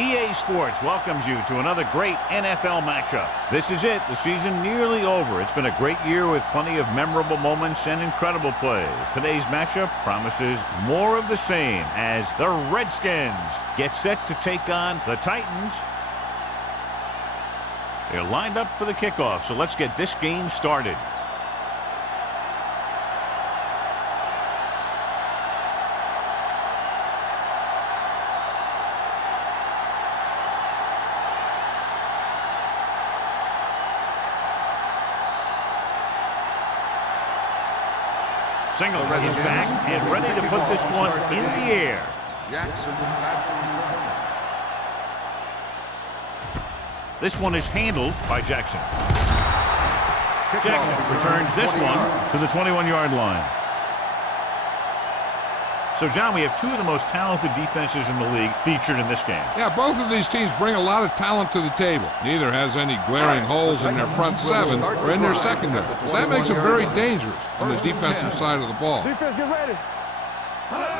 EA Sports welcomes you to another great NFL matchup. This is it, the season nearly over. It's been a great year with plenty of memorable moments and incredible plays. Today's matchup promises more of the same as the Redskins get set to take on the Titans. They're lined up for the kickoff, so let's get this game started. Single is back and ready to put this one in the air. This one is handled by Jackson. Jackson returns this one to the 21-yard line. So, John, we have two of the most talented defenses in the league featured in this game. Yeah, both of these teams bring a lot of talent to the table. Neither has any glaring holes in their front seven or in their secondary. So that makes them very dangerous on the defensive side of the ball. Defense, get ready.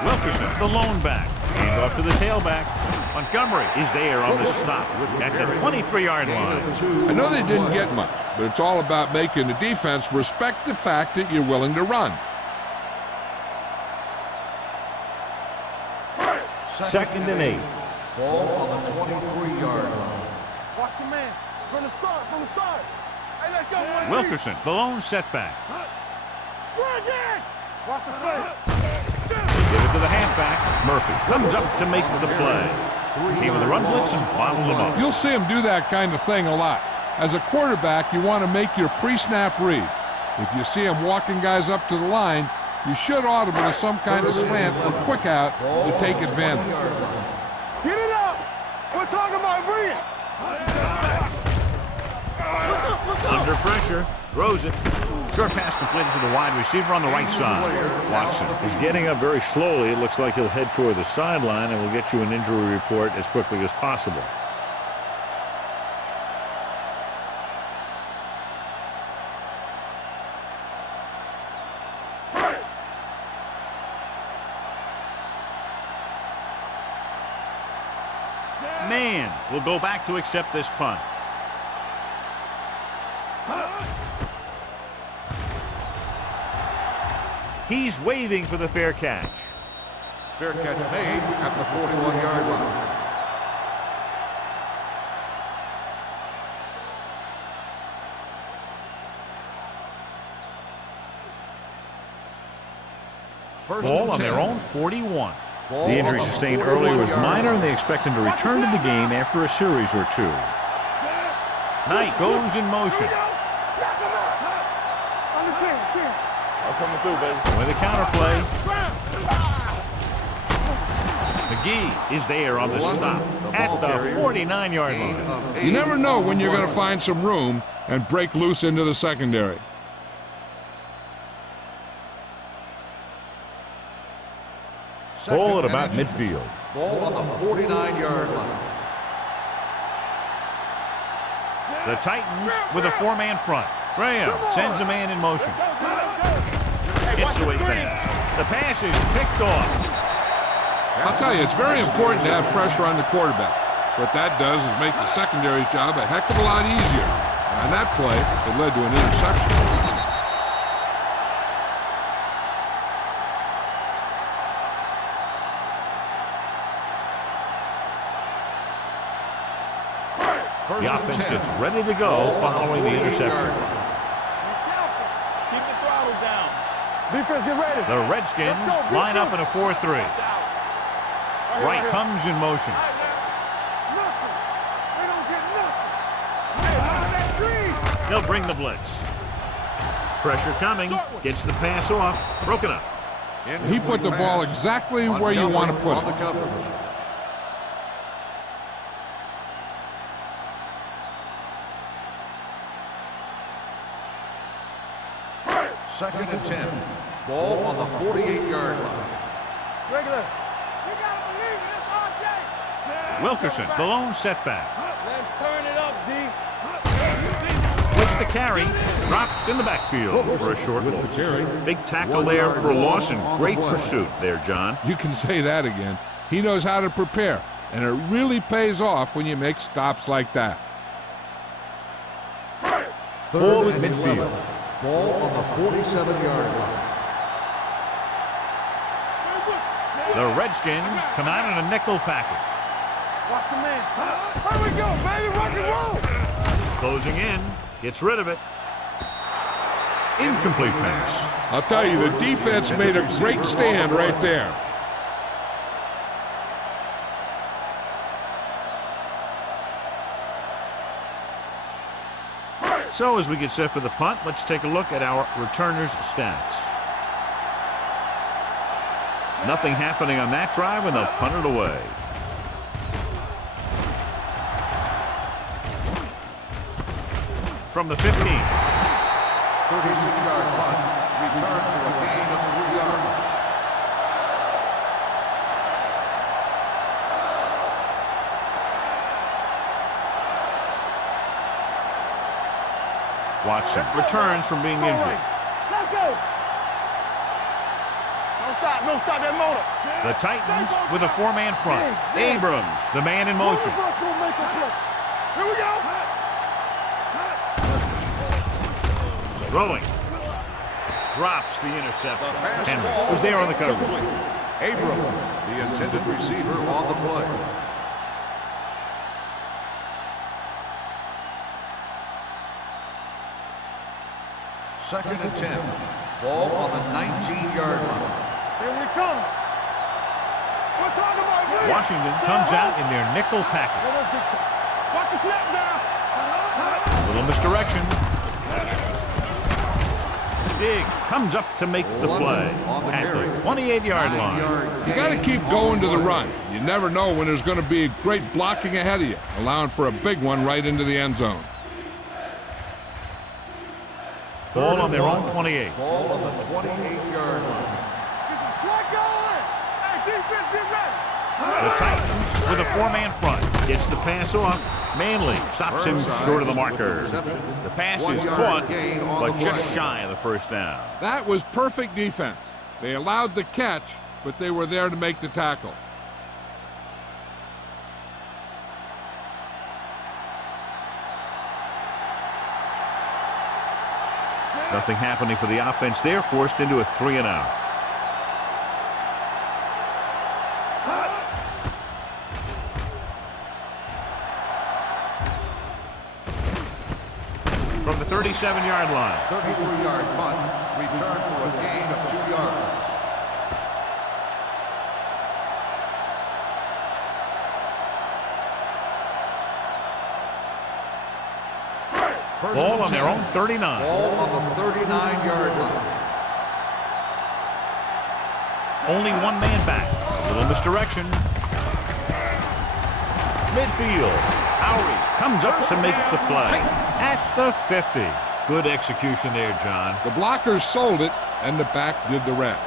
Wilkerson, the lone back. Hand off to the tailback. Montgomery is there on the stop at the 23-yard line. I know they didn't get much, but it's all about making the defense respect the fact that you're willing to run. Second and 8. Ball on the 23-yard line. Watch your man. From the start, Hey, let's go. Wilkerson, the lone setback. Watch the play. Give it to the halfback. Murphy comes up to make the play. Came with the run blitz and bottled him up. You'll see him do that kind of thing a lot. As a quarterback, you want to make your pre-snap read. If you see him walking guys up to the line, you should audible to some kind of slant or quick out to take advantage. Get it up! We're talking about read! Under pressure, throws it. Short pass completed to the wide receiver on the right side. Watson is getting up very slowly. It looks like he'll head toward the sideline, and we'll get you an injury report as quickly as possible. Man will go back to accept this punt. He's waving for the fair catch. Fair catch made at the 41-yard line. Ball on their own 41. The injury sustained earlier was minor, and they expect him to return to the game after a series or two. Knight goes in motion. With the counterplay. McGee is there on the stop at the 49-yard line. You never know when you're going to find some room and break loose into the secondary. Ball at about midfield. Ball on the 49-yard line. The Titans with a four-man front. Graham sends a man in motion. Gets away fast. The pass is picked off. I'll tell you, it's very important to have pressure on the quarterback. What that does is make the secondary's job a heck of a lot easier. On that play, it led to an interception. The offense gets ready to go following the interception. Keep the throttle down. Defense, get ready. The Redskins line up in a 4-3. Wright comes in motion. They'll bring the blitz. Pressure coming. Gets the pass off. Broken up. He put the ball exactly where you want to put it. Second and 10. Ball on the 48-yard line. Regular. You gotta believe it. It's RJ. Wilkerson, the lone setback. Let's turn it up, D. With the carry, dropped in the backfield for a short loss. Big tackle there for a loss and great pursuit there, John. You can say that again. He knows how to prepare. and it really pays off when you make stops like that. Ball at midfield. Ball on the 47-yard line. The Redskins come out in a nickel package. Watch him in. Here we go, baby. Rock and roll. Closing in. Gets rid of it. Incomplete pass. I'll tell you, the defense made a great stand right there. So as we get set for the punt, let's take a look at our returners' stats. Nothing happening on that drive, and they'll punt it away. From the 15. 36-yard punt. Return for a gain of 3 yards. Watson returns from being injured. Let's go. Don't stop that motor. The Titans with a 4-man front. Abrams, the man in motion. Here we go. Throwing. Drops the interception. Henry was there on the coverage. Abrams, the intended receiver, on the play. Second and 10. Ball on the 19-yard line. Here we come. We're talking about it. Washington comes out in their nickel package. Watch the snap now. Little misdirection. Big comes up to make the play at the 28-yard line. You got to keep going to the run. You never know when there's going to be a great blocking ahead of you, allowing for a big one right into the end zone. Ball on their own 28. Ball on the 28-yard line. Slack going. Hey, defense, get ready. The Titans with a 4-man front. Gets the pass off. Manley stops him short of the marker. The pass is caught, but just shy of the first down. That was perfect defense. They allowed the catch, but they were there to make the tackle. Nothing happening for the offense there, forced into a 3-and-out. From the 37-yard line. 33-yard punt. Return for a gain of 2 yards. Ball on their own 39. Ball on the 39-yard line. Only one man back. A little misdirection. Midfield. Howie comes up to make the play at the 50. Good execution there, John. The blockers sold it, and the back did the rest.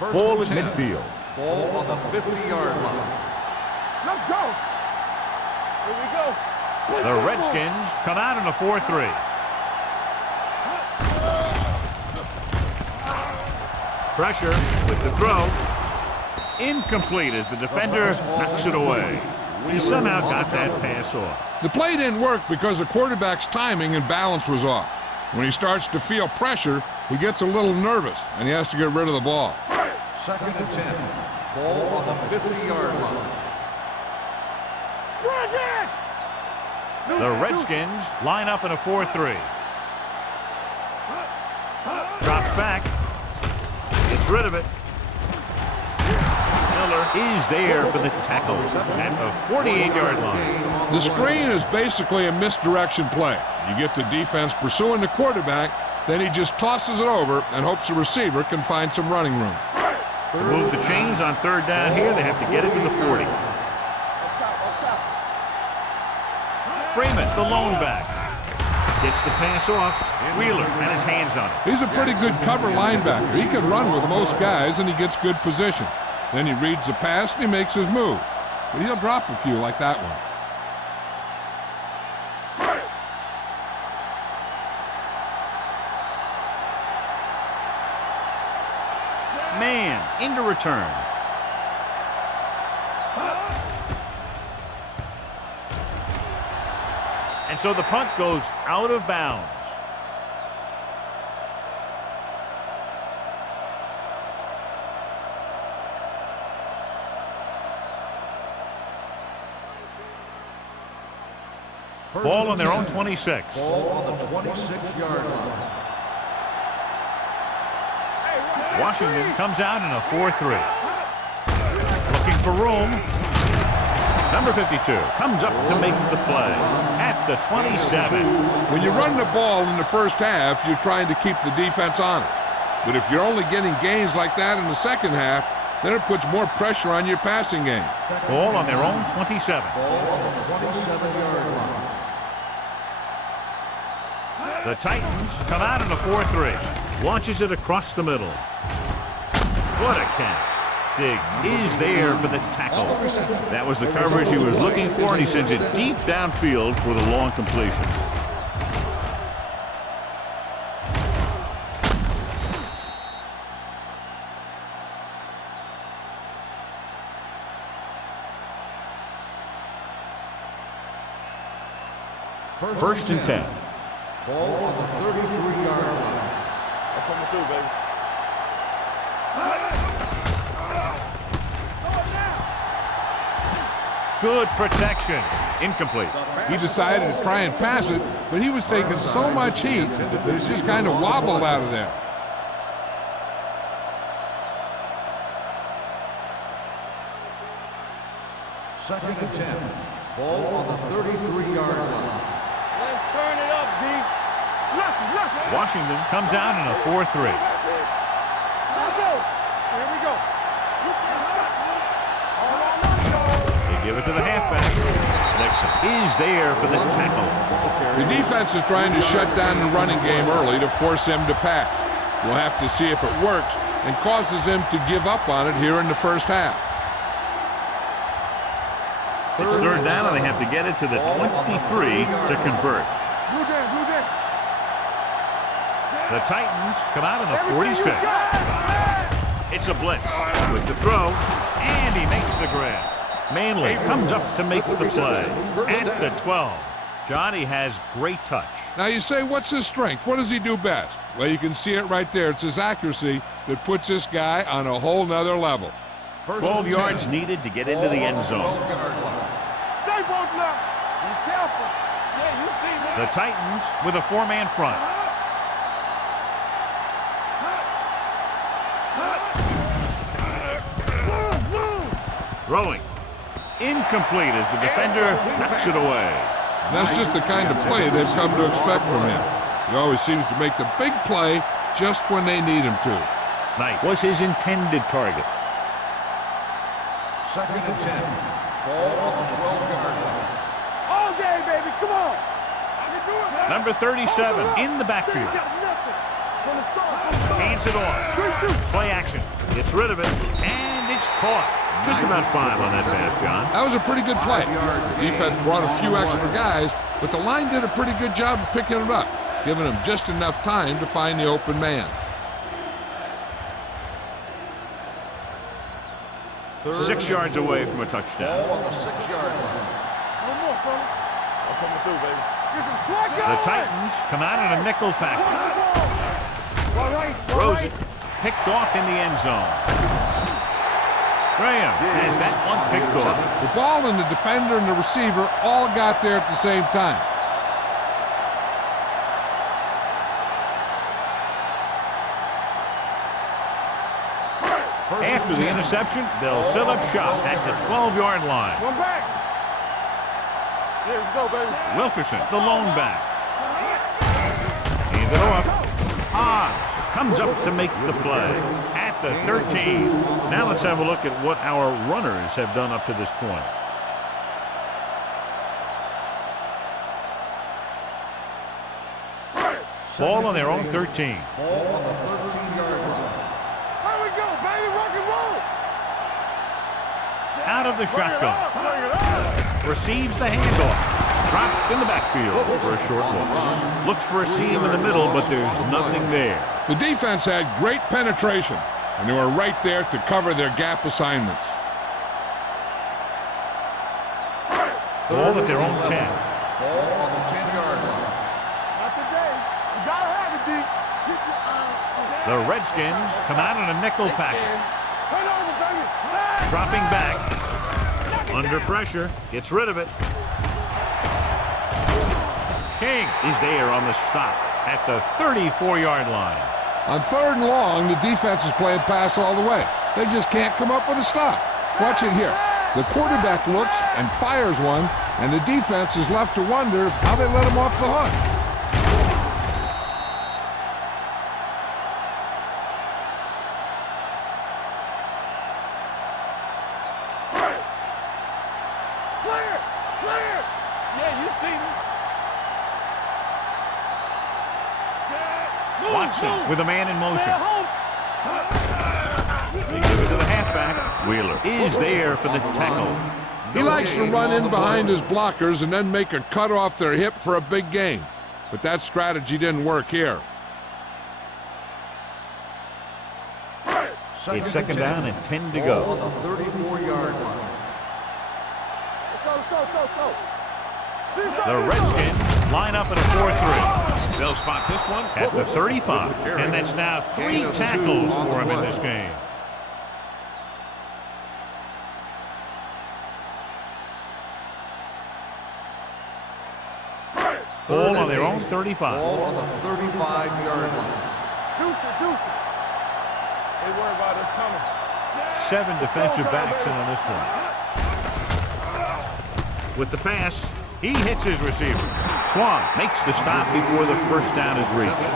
Ball at midfield. Ball on the 50-yard line. Let's go. Here we go. The Redskins come out in a 4-3. Pressure with the throw. Incomplete as the defender knocks it away. He somehow got that pass off. The play didn't work because the quarterback's timing and balance was off. When he starts to feel pressure, he gets a little nervous, and he has to get rid of the ball. Second and 10. Ball on the 50-yard line. The Redskins line up in a 4-3. Drops back. Gets rid of it. Miller is there for the tackle at the 48-yard line. The screen is basically a misdirection play. You get the defense pursuing the quarterback, then he just tosses it over and hopes the receiver can find some running room. To move the chains on third down here, they have to get it to the 40. Freeman, the lone back. Gets the pass off. Wheeler had his hands on it. He's a pretty good cover linebacker. He can run with most guys, and he gets good position. Then he reads the pass, and he makes his move. But he'll drop a few like that one. into return. And so the punt goes out of bounds. Ball on their own 26. Ball on the 26-yard line. Washington comes out in a 4-3. Looking for room. Number 52 comes up to make the play at the 27. When you run the ball in the first half, you're trying to keep the defense honest. But if you're only getting gains like that in the second half, then it puts more pressure on your passing game. Ball on their own 27. Ball on the 27-yard line. The Titans come out in a 4-3. Launches it across the middle. What a catch. Diggs is there for the tackle. That was the coverage he was looking for, and he sends it deep downfield for the long completion. First and 10. Ball on the 33-yard line. That's what I'm gonna do, baby. Good protection. Incomplete. He decided to try and pass it, but he was taking so much heat that it's just kind of wobbled out of there. Second and 10. Ball on the 33-yard line. Let's turn it up, D. Left. Washington comes out in a 4-3. Here we go. They give it to the halfback. Nixon is there for the tackle. The defense is trying to shut down the running game early to force him to pass. We'll have to see if it works and causes him to give up on it here in the first half. It's third down, and they have to get it to the 23 to convert. The Titans come out in the 46. It's a blitz with the throw, and he makes the grab. Manley comes up to make the play at the 12. Johnny has great touch. Now you say, what's his strength? What does he do best? Well, you can see it right there. It's his accuracy that puts this guy on a whole nother level. 12 yards needed to get into the end zone. Stay both left. Be careful. Yeah, you see that. The Titans with a four-man front. Throwing. Incomplete as the defender knocks it away. And that's just the kind of play they've come to expect from him. He always seems to make the big play just when they need him to. Knight was his intended target. Second and 10. Ball on the 12-yard line. All day, baby. Come on. I can do it, man. Number 37 in the backfield. Got nothing. From the start. Hands it off. Play action. Gets rid of it, and it's caught. Just about 5 on that pass, John. That was a pretty good play. The defense brought a few extra guys, but the line did a pretty good job of picking it up, giving them just enough time to find the open man. 6 yards away from a touchdown. Ball on the 6-yard line. No more, fella. That's what I'm gonna do, baby. Get some slack The going. Titans come out in a nickel package. All right. Throws it. Picked off in the end zone. Graham has that one picked off. The ball and the defender and the receiver all got there at the same time. After the interception, they'll set up shop at the 12-yard line. One back. There we go, baby. Wilkerson, the lone back. Hand it off. Hobbs comes up to make the play at the 13. Now let's have a look at what our runners have done up to this point. Ball on their own 13. Ball on the 13-yard line. Here we go, baby. Rock and roll. Out of the Bring it shotgun. on, bring it on. Receives the handoff. Dropped in the backfield for a short look. Looks for a seam in the middle, but there's nothing there. The defense had great penetration. and they were right there to cover their gap assignments. Ball at their own 10. Ball on the 10-yard line. Not today. You gotta have it, D. Keep your eyes on The Redskins come out in a nickel package. Turn over, baby. Dropping back. Under pressure. Gets rid of it. King is there on the stop at the 34-yard line. On 3rd and long, the defense is playing pass all the way. They just can't come up with a stop. Watch it here. The quarterback looks and fires one, and the defense is left to wonder how they let him off the hook. Clear! Clear! Yeah, you see me. Watson with a man in motion. Home. They give it to the halfback. Wheeler is there for the tackle. He likes to run in behind his blockers and then make a cut off their hip for a big gain. But that strategy didn't work here. It's 2nd down and 10 to Ball go. on the 34-yard line. Let's go, let's go, let's go, let's go. The Redskins line up in a 4-3. They'll spot this one at the 35. And that's now 3 tackles for him in this game. Ball on their own 35. Ball on the 35-yard line. Deuce it, deuce it. They worry about us coming. 7 defensive backs in on this one. With the pass, he hits his receiver. Swan makes the stop before the first down is reached.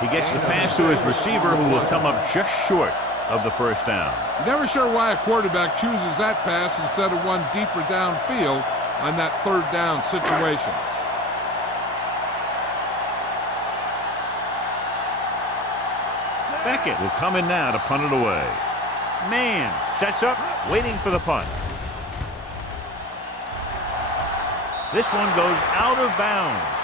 He gets the pass to his receiver, who will come up just short of the first down. Never sure why a quarterback chooses that pass instead of one deeper downfield on that 3rd down situation. Beckett will come in now to punt it away. Man sets up, waiting for the punt. This one goes out of bounds.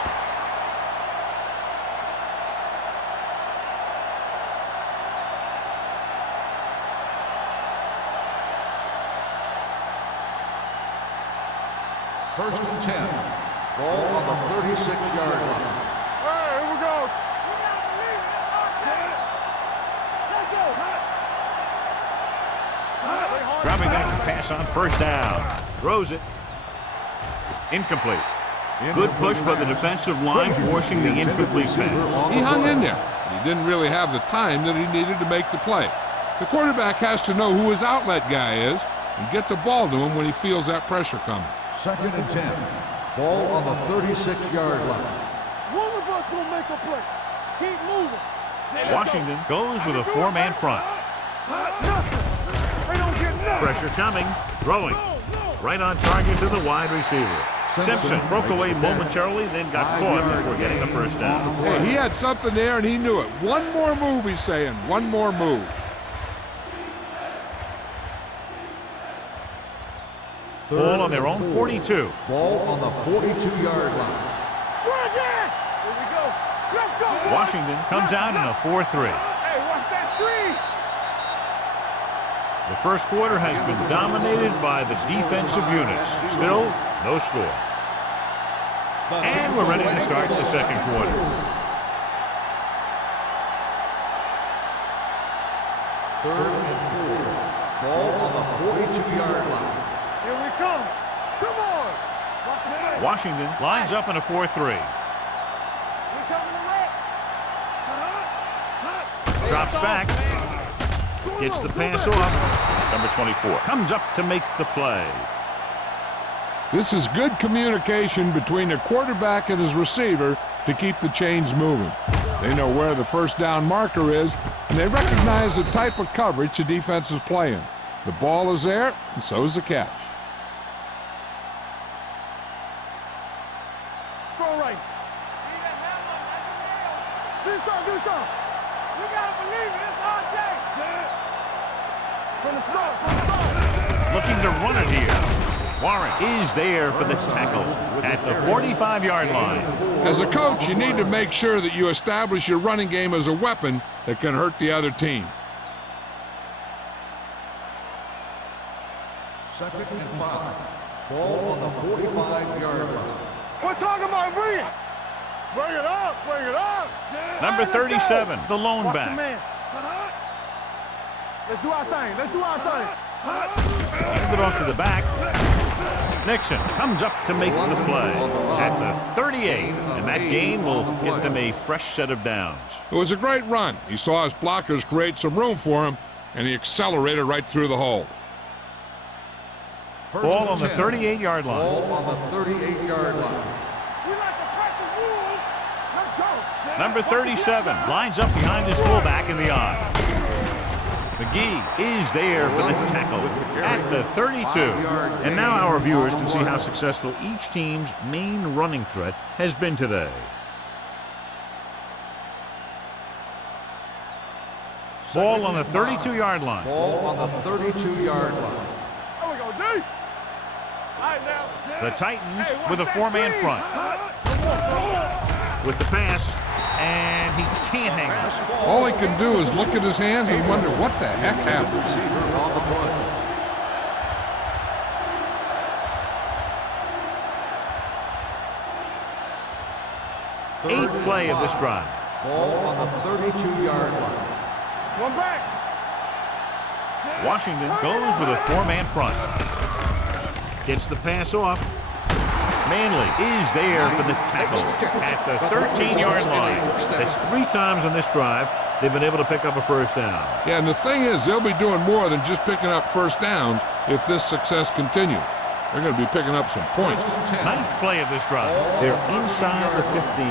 First and 10. Ball on the 36-yard line. All right, here we go. You gotta believe it. Let's go. Dropping back to pass on first down. Throws it. Incomplete. Good push by the defensive line, forcing the incomplete pass. He hung in there. He didn't really have the time that he needed to make the play. The quarterback has to know who his outlet guy is and get the ball to him when he feels that pressure coming. 2nd and 10. Ball on the 36-yard line. One of us will make a play. Keep moving. Washington goes with a 4-man front. Nothing. They don't get nothing. Pressure coming. Throwing. Right on target to the wide receiver. Simpson broke away momentarily, then got caught before getting the first down. Hey, he had something there and he knew it. One more move, he's saying. One more move. Ball on their own 42. Ball on the 42-yard line. Run again. Here we go. Let's go. boys. Washington comes out in a 4-3. Hey, watch that screen. The first quarter has been dominated by the defensive units. Still, no score. And we're ready to start the second quarter. Third and 4. Ball on the 42-yard line. Here we come. Come on. Washington lines up in a 4-3. We coming to Drops back. Gets the pass off. Number 24 comes up to make the play. This is good communication between the quarterback and his receiver to keep the chains moving. They know where the first down marker is, and they recognize the type of coverage the defense is playing. The ball is there, and so is the catch. Throw right. Do something, do something. You gotta believe it. It's our day. From the start, from the start. Looking to run it here. Warren is there for the tackle at the 45-yard line. As a coach, you need to make sure that you establish your running game as a weapon that can hurt the other team. Second and 5. Ball on the 45-yard line. We're talking about bring it. Bring it up, bring it up. Number 37, the lone Watch the back. man. Let's do our thing. Let's do our thing. Hand it off to the back. Nixon comes up to make the play at the 38, and that gain will get them a fresh set of downs. It was a great run. He saw his blockers create some room for him, and he accelerated right through the hole. Ball on the 38-yard line. Ball on the 38-yard line. We like to crack the rules. Let's go. Number 37 lines up behind his fullback in the eye. McGee is there for the tackle at the 32. And now our viewers can see how successful each team's main running threat has been today. Ball on the 32-yard line. Ball on the 32-yard line. There we go, D. All right, now. The Titans with a four-man front. With the pass, and he can't hang on. All he can do is look at his hands and wonder what the heck happened. Receiver on the play. Eighth play of this drive. Ball on the 32-yard line. One back. Washington goes with a four-man front. Gets the pass off. Manley is there for the tackle at the 13-yard line. That's 3 times on this drive they've been able to pick up a first down. Yeah, and the thing is, they'll be doing more than just picking up first downs if this success continues. They're going to be picking up some points. Ninth play of this drive. They're inside the 15.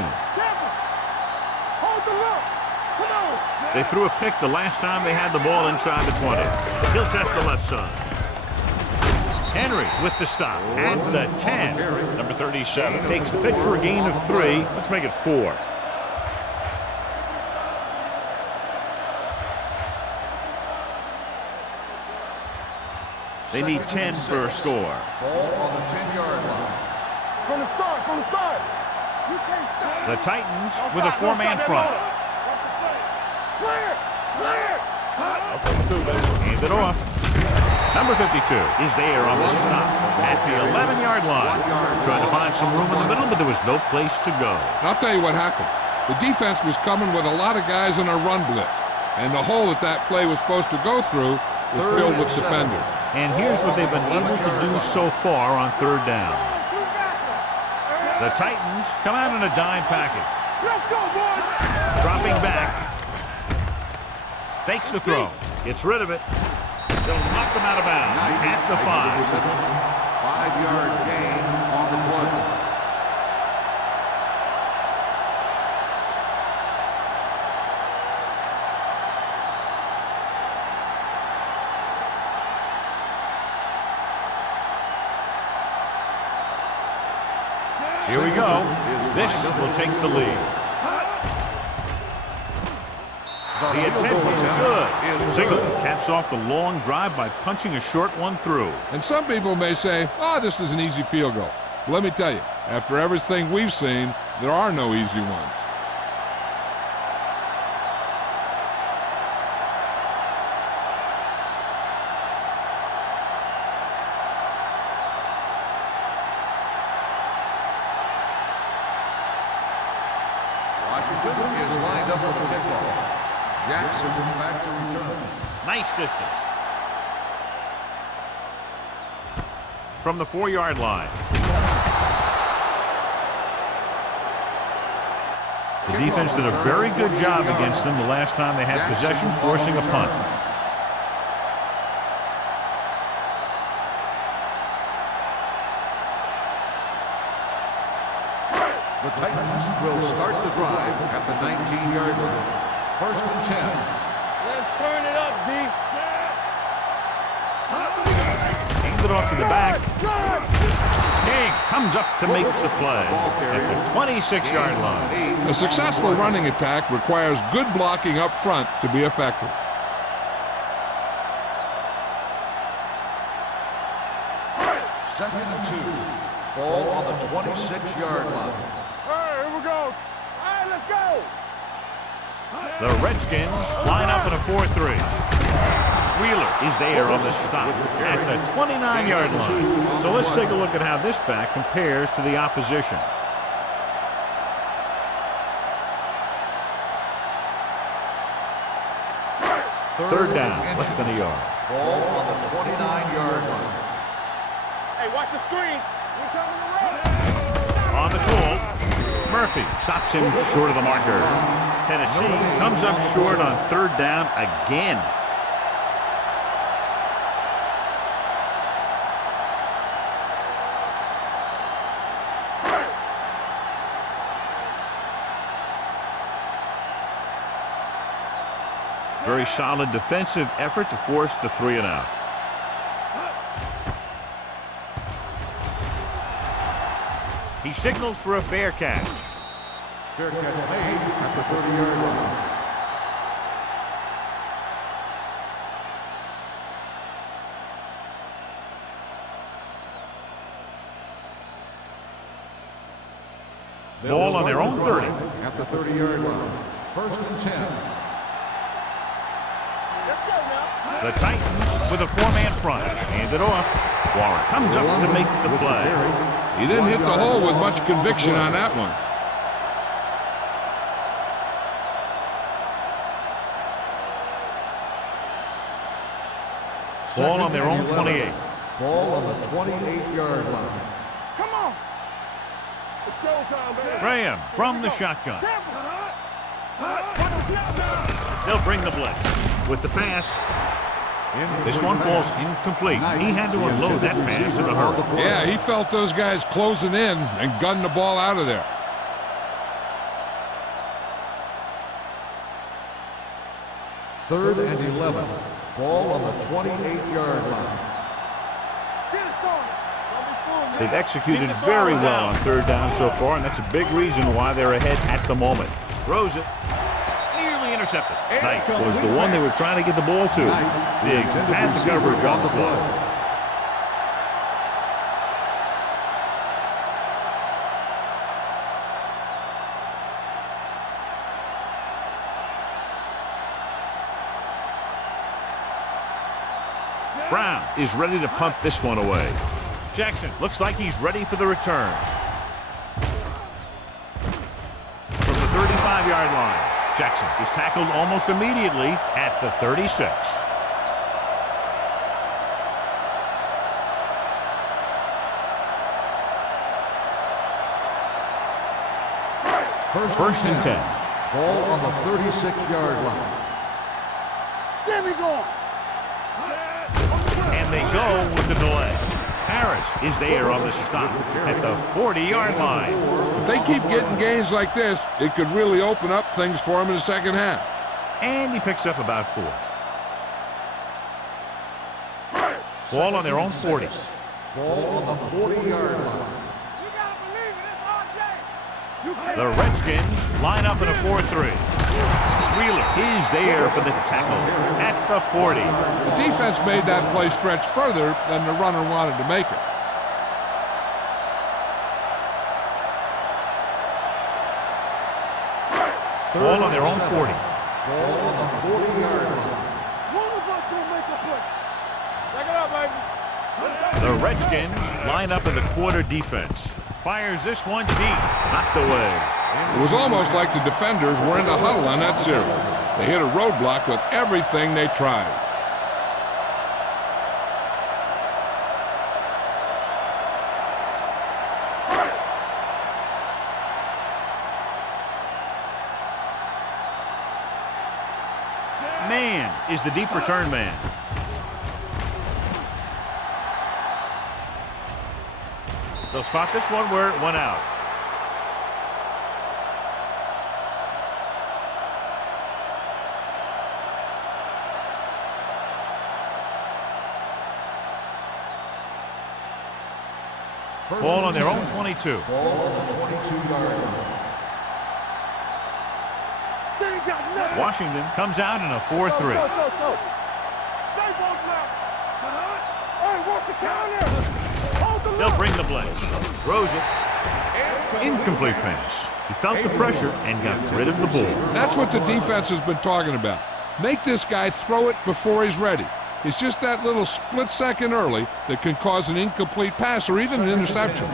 Hold the look. Come on. They threw a pick the last time they had the ball inside the 20. He'll test the left side. Henry with the stop at the 10. Number 37 takes the pitch for a gain of 3. Let's make it 4. They need 10 for a score. Ball on the 10-yard line. From the start, from the start. You can't stop. The Titans with a four-man front. Clear, clear. Hand it off. Number 52 is there on the stop at the 11-yard line. Trying to find some room in the middle, but there was no place to go. I'll tell you what happened. The defense was coming with a lot of guys in a run blitz, and the hole that play was supposed to go through was filled with defenders. And here's what they've been able to do so far on third down. The Titans come out in a dime package. Let's go, boys. Dropping back. Fakes the throw. Gets rid of it. They'll knock them out of bounds at the 5. 5-yard gain on the play. Here we go. This will take the lead. The attempt is good. Singleton caps off the long drive by punching a short one through. And some people may say, oh, this is an easy field goal. But let me tell you, after everything we've seen, there are no easy ones. Washington is lined up for the kickoff. Jackson back to return. Nice distance. From the 4-yard line. The defense did a very good job against them the last time they had possession, forcing a punt. The Titans will start the drive at the 19-yard line. 1st and 10. Let's turn it up, D. Hands it off to the back. King comes up to make the play at the 26-yard line. A successful running attack requires good blocking up front to be effective. Second and 2. Ball on the 26-yard line. All right, here we go. All right, let's go. The Redskins line up in a 4-3. Wheeler is there on the stop at the 29-yard line. So let's take a look at how this back compares to the opposition. Third down, less than a yard. Ball on the 29-yard line. Hey, watch the screen. We're coming around. On the pull, Murphy stops him short of the marker. Tennessee comes up short on third down again. Very solid defensive effort to force the 3-and-out. He signals for a fair catch. Fair catch made at the 30-yard line. Ball on their own 30. At the 30-yard line. First and 10. The Titans with a 4-man front. Hand it off. Warren comes up to make the play. He didn't hit the hole with much conviction on that one. Ball on their own 28. Ball on the 28-yard line. Come on. It's showtime, man. Graham from the shotgun. They'll bring the blitz. With the pass, this one falls incomplete. He had to unload that pass in a hurry. Yeah, he felt those guys closing in and gunned the ball out of there. Third and 11. Ball on the 28-yard line. They've executed very well on third down so far, and that's a big reason why they're ahead at the moment. Throws it. Nearly intercepted. Knight was the one they were trying to get the ball to. Diggs had the coverage on the play. Brown is ready to punt this one away. Jackson looks like he's ready for the return. From the 35-yard line, Jackson is tackled almost immediately at the 36. First and 10. Ball on the 36-yard line. There we go. And they go with the delay. Harris is there on the stop at the 40-yard line. If they keep getting gains like this, it could really open up things for them in the second half. And he picks up about 4. Ball on their own 40. Ball on the 40-yard line. You gotta believe it. It's our day. The Redskins line up in a 4-3. Wheeler is there for the tackle at the 40. The defense made that play stretch further than the runner wanted to make it. Ball on their own 40. Ball on the 40-yard line. One of us gonna make a play. Check it out, baby. The Redskins line up in the quarter defense. Fires this one deep. Knocked away. It was almost like the defenders were in the huddle on that series. They hit a roadblock with everything they tried. Man is the deep return man. They'll spot this one where it went out. Ball on their own 22. Ball on the 22-yard line. They ain't got nothing. Washington comes out in a 4-3. Stay both left. Hey, work the counter. Hold the They'll line. bring the blitz. Throws it. Incomplete pass. He felt the pressure and got rid of the ball. That's what the defense has been talking about. Make this guy throw it before he's ready. It's just that little split second early that can cause an incomplete pass or even an interception.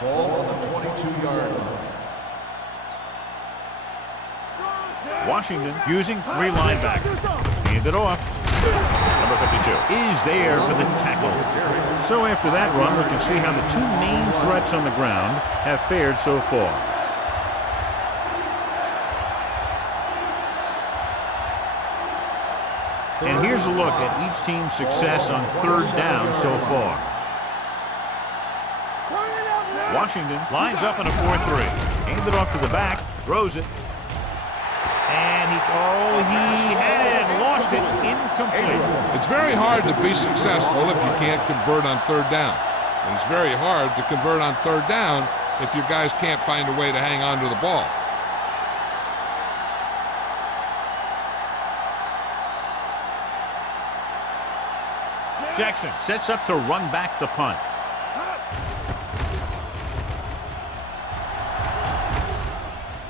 Ball on the 22-yard line. Washington using 3 linebackers. Hand it off. Number 52 is there for the tackle. So after that run, we can see how the 2 main threats on the ground have fared so far. And here's a look at each team's success on 3rd down so far. Washington lines up in a 4-3. Hands it off to the back, throws it. And he had it and lost it, incomplete. It's very hard to be successful if you can't convert on 3rd down. And it's very hard to convert on 3rd down if your guys can't find a way to hang on to the ball. Jackson sets up to run back the punt.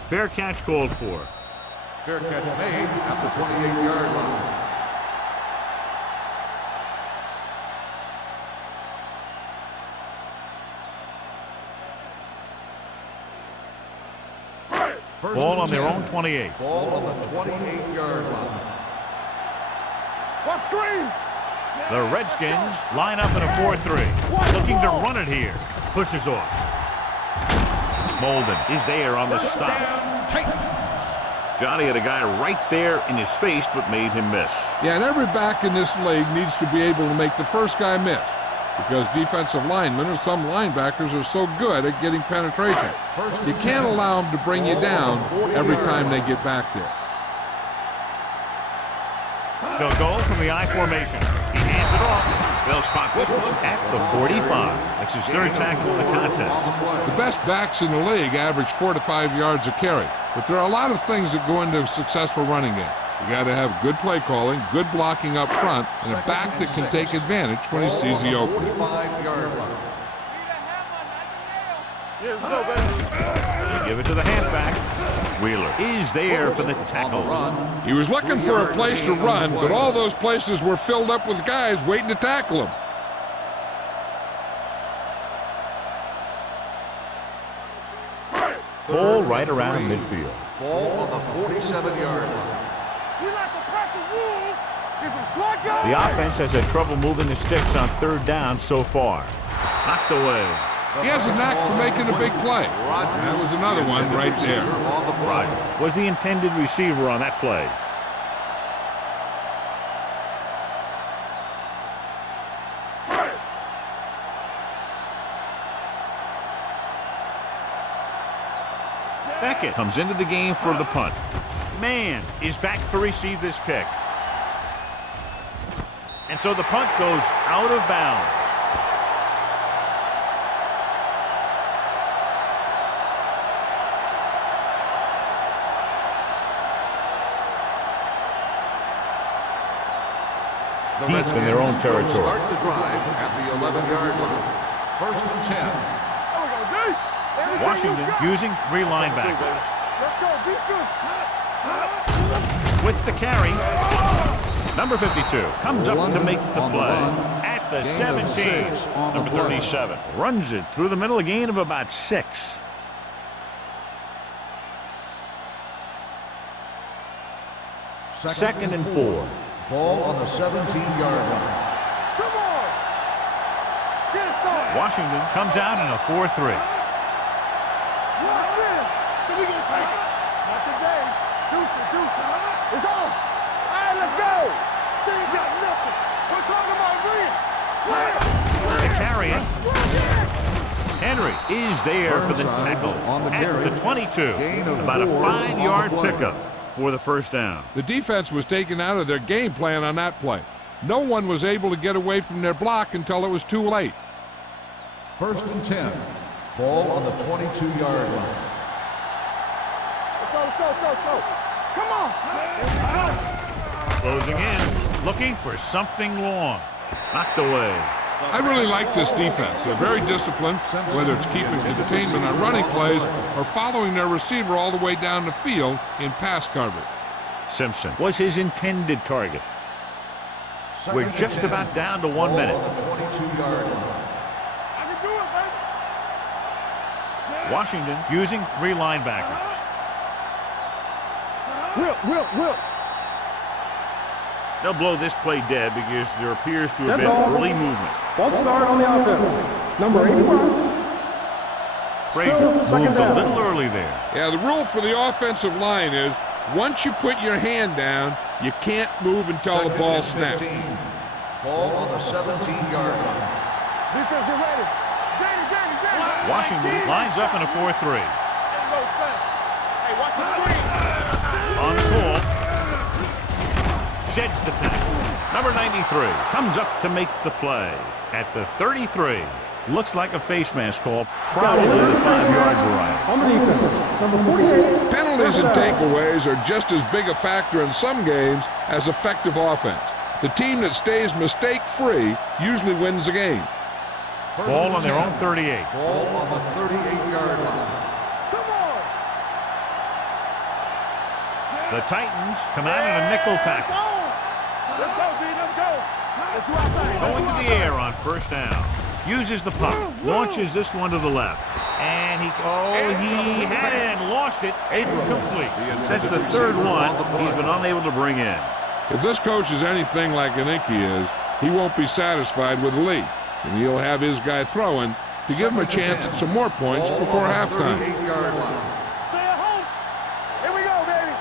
Fair catch called for. Fair catch made at the 28-yard line. Ball on their own 28. Ball on the 28-yard line. What screen? The Redskins line up in a 4-3. Looking to run it here. Pushes off. Molden is there on the stop. Johnny had a guy right there in his face but made him miss. Yeah, and every back in this league needs to be able to make the first guy miss because defensive linemen and some linebackers are so good at getting penetration. You can't allow them to bring you down every time they get back there. They'll go from the I formation. He hands it off. They'll spot this one at the 45. That's his 3rd tackle in the contest. The best backs in the league average 4 to 5 yards a carry, but there are a lot of things that go into a successful running game. You got to have good play calling, good blocking up front, and a back that can take advantage when he sees the opening. 45-yard line. You give it to the halfback. Wheeler is there for the tackle. He was looking for a place to run, but all those places were filled up with guys waiting to tackle him. Ball right around midfield. Ball on the 47-yard line. You like to crack the rules? Get some slot guys. The offense has had trouble moving the sticks on 3rd down so far. Knocked away. He has a knack for making a big play. That was another one right there. Rogers was the intended receiver on that play. Beckett comes into the game for the punt. Mann is back to receive this kick. And so the punt goes out of bounds. Deep in their own territory. Start the drive at the 11-yard line. 1st and 10. Washington using 3 linebackers. Let's go, defense. With the carry, number 52 comes up to make the play at the 17. Number 37 runs it through the middle, a gain of about 6. Second and 4. Ball on the 17-yard line. Come on. Get it started. Washington comes out in a 4-3. Watch this. So we gonna take it. Not today. Deuce it. It's on. All right, let's go. They ain't got nothing. We're talking about real. The carry it. Henry is there for the tackle at the 22. About a 5-yard pickup for the 1st down. The defense was taken out of their game plan on that play. No one was able to get away from their block until it was too late. 1st and 10. Ball on the 22-yard line. Let's go. Come on. Closing in, looking for something long. Knocked away. I really like this defense. They're very disciplined, whether it's keeping containment on running plays or following their receiver all the way down the field in pass coverage. Simpson was his intended target. We're just about down to 1 minute. 22-yard line. I can do it, baby. Washington using 3 linebackers. Will. They'll blow this play dead because there appears to have been early movement. False start on the offense. Number 81. Frazier moved second a down. little early there. Yeah, the rule for the offensive line is once you put your hand down, you can't move until the ball snaps. 15. Ball on the 17-yard line. Defense, get ready. Danny. Washington lines up in a 4-3. Hey, watch the screen. On call. Sheds the tackle. Number 93 comes up to make the play at the 33. Looks like a face mask call, probably the 5-yard variety. On the defense. Number 48. Penalties and takeaways are just as big a factor in some games as effective offense. The team that stays mistake-free usually wins the game. Ball on their own 38. Ball on the 38-yard line. Come on. The Titans come out in a nickel package. Let's go, D. Let's go. Let's do our thing. Going to the air on first down. Uses the puck. Launches this one to the left. And he had it and lost it. Incomplete. That's the third one he's been unable to bring in. If this coach is anything like I think he is, he won't be satisfied with the lead. And he'll have his guy throwing to give him a chance at some more points before halftime. 38-yard line. Stay at home. Here we go, baby.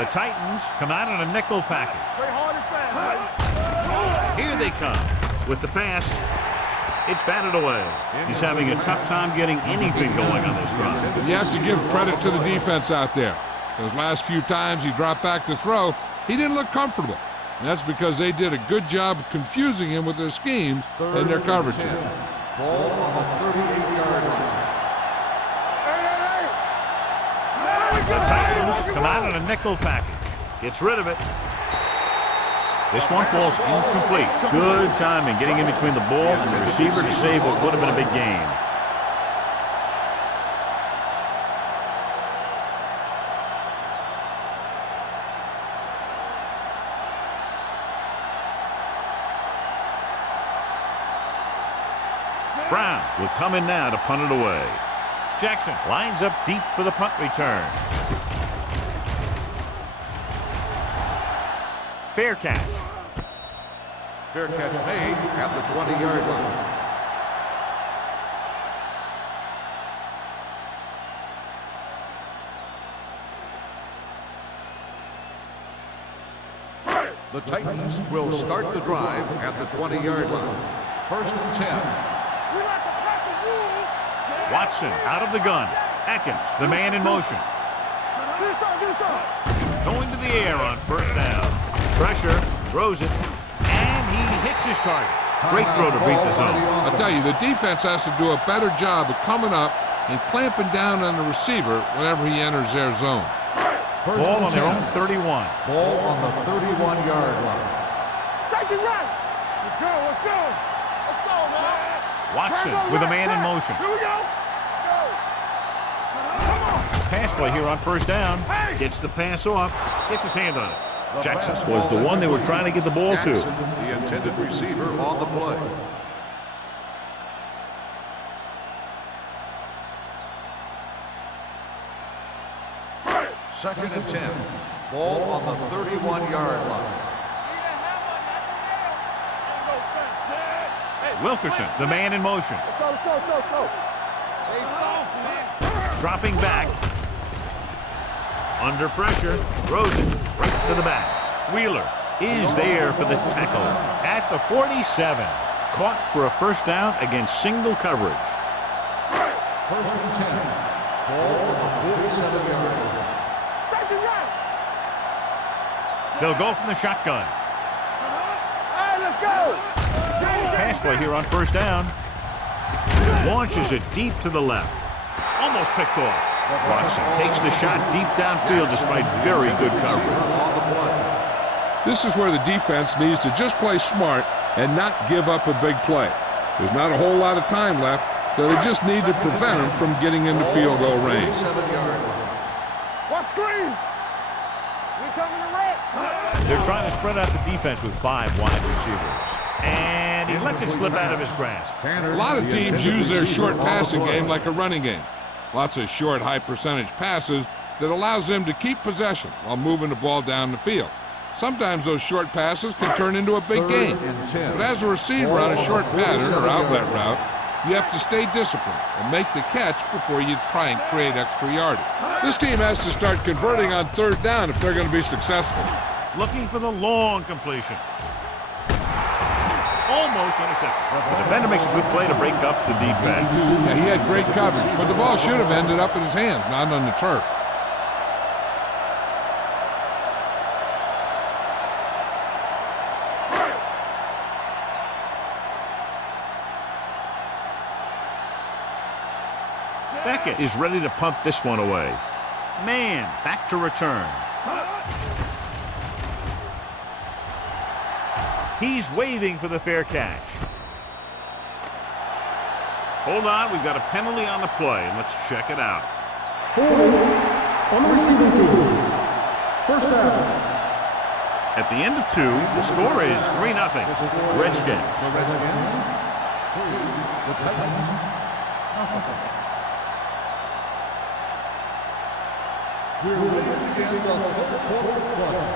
The Titans come out in a nickel package. Play hard and fast, Here they come. With the pass, it's batted away. He's having a tough time getting anything going on this drive. You have to give credit to the defense out there. Those last few times he dropped back to throw, he didn't look comfortable. And that's because they did a good job of confusing him with their schemes and their coverages. Ball on the 38-yard line. The Titans come out in a nickel package. Gets rid of it. This one falls incomplete. Good timing getting in between the ball and the receiver to save what would have been a big gain. Brown will come in now to punt it away. Jackson lines up deep for the punt return. Fair catch. Fair catch made at the 20-yard line. The Titans will start the drive at the 20-yard line. First and 10. Watson out of the gun. Atkins, the man in motion. Going to the air on first down. Pressure, throws it, and he hits his target. Great throw to beat the zone. I'll tell you, the defense has to do a better job of coming up and clamping down on the receiver whenever he enters their zone. Ball on their own 31. Ball on the 31-yard line. Second right. Let's go. Let's go. Let's go, man. Watson with a man in motion. Here we go. Pass play here on first down. Gets the pass off. Gets his hand on it. Jackson was the one they were trying to get the ball Jackson, to. the intended receiver on the play. Second and 10. Ball on the 31-yard line. Wilkerson, the man in motion. Let's go. Let's go. Let's go. Dropping back. Under pressure. Throws it right to the back. Wheeler is there for the tackle at the 47. Caught for a first down against single coverage. First and 10. Ball on the 47-yard line. Second right. They'll go from the shotgun. All right, let's go. Pass play here on first down. Launches it deep to the left. Almost picked off. Watson takes the shot deep downfield despite very good coverage. On the play. This is where the defense needs to just play smart and not give up a big play. There's not a whole lot of time left, so they just need to prevent them from getting into field goal range. 47-yard line. What screen? We coming to red. They're trying to spread out the defense with 5 wide receivers. And he lets it slip out of his grasp. A lot of teams use their short passing game like a running game. Lots of short, high-percentage passes that allows them to keep possession while moving the ball down the field. Sometimes those short passes can turn into a big gain. But as a receiver on a short pattern or outlet route, you have to stay disciplined and make the catch before you try and create extra yardage. This team has to start converting on 3rd down if they're going to be successful. Looking for the long completion. Almost intercepted. The defender makes a good play to break up the deep pass. Yeah, he had great coverage, but the ball should have ended up in his hands, not on the turf. Beckett is ready to punt this one away. Man, back to return. He's waving for the fair catch. Hold on, we've got a penalty on the play. Let's check it out. On the receiving team. 1st down. At the end of 2, the score is 3-0. Redskins. The Titans. We're ready to begin the 4th quarter.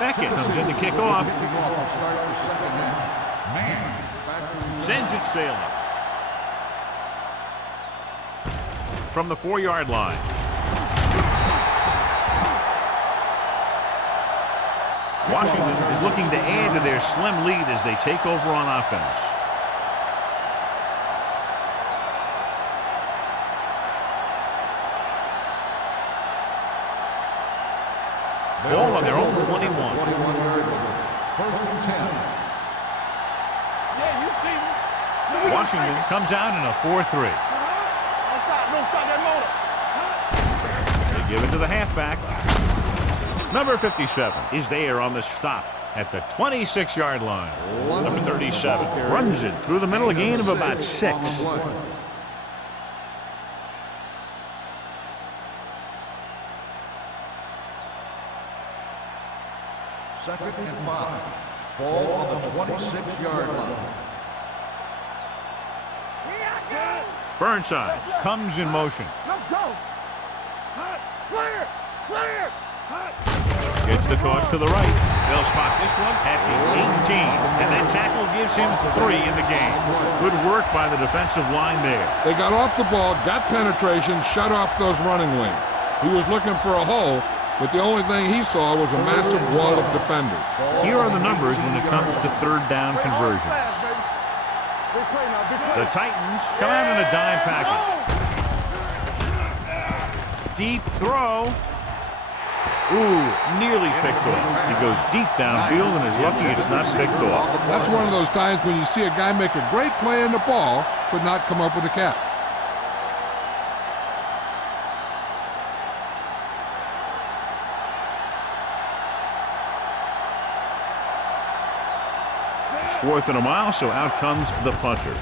Beckett comes in to kick off. Sends it sailing. From the 4-yard line. Washington is looking to add to their slim lead as they take over on offense. Ball on their own 21. 21-yard line. 1st and 10. Yeah, you see me. Washington comes out in a 4-3. Don't stop that motor. They give it to the halfback. Number 57 is there on the stop at the 26-yard line. Number 37 runs it through the middle, a gain of about 6. 2nd and 5. Ball on the 26-yard line. Burnside comes in motion. Let's go. Clear. Clear. Gets the toss to the right. They'll spot this one at the 18. And that tackle gives him 3 in the game. Good work by the defensive line there. They got off the ball, got penetration, shut off those running wings. He was looking for a hole, but the only thing he saw was a massive wall of defenders. Here are the numbers when it comes to 3rd down conversions. The Titans come out in a dime package. Deep throw. Ooh, nearly picked off. He goes deep downfield and is lucky it's not picked off. That's one of those times when you see a guy make a great play on the ball, but not come up with a catch. It's 4th and a mile, so out comes the punter.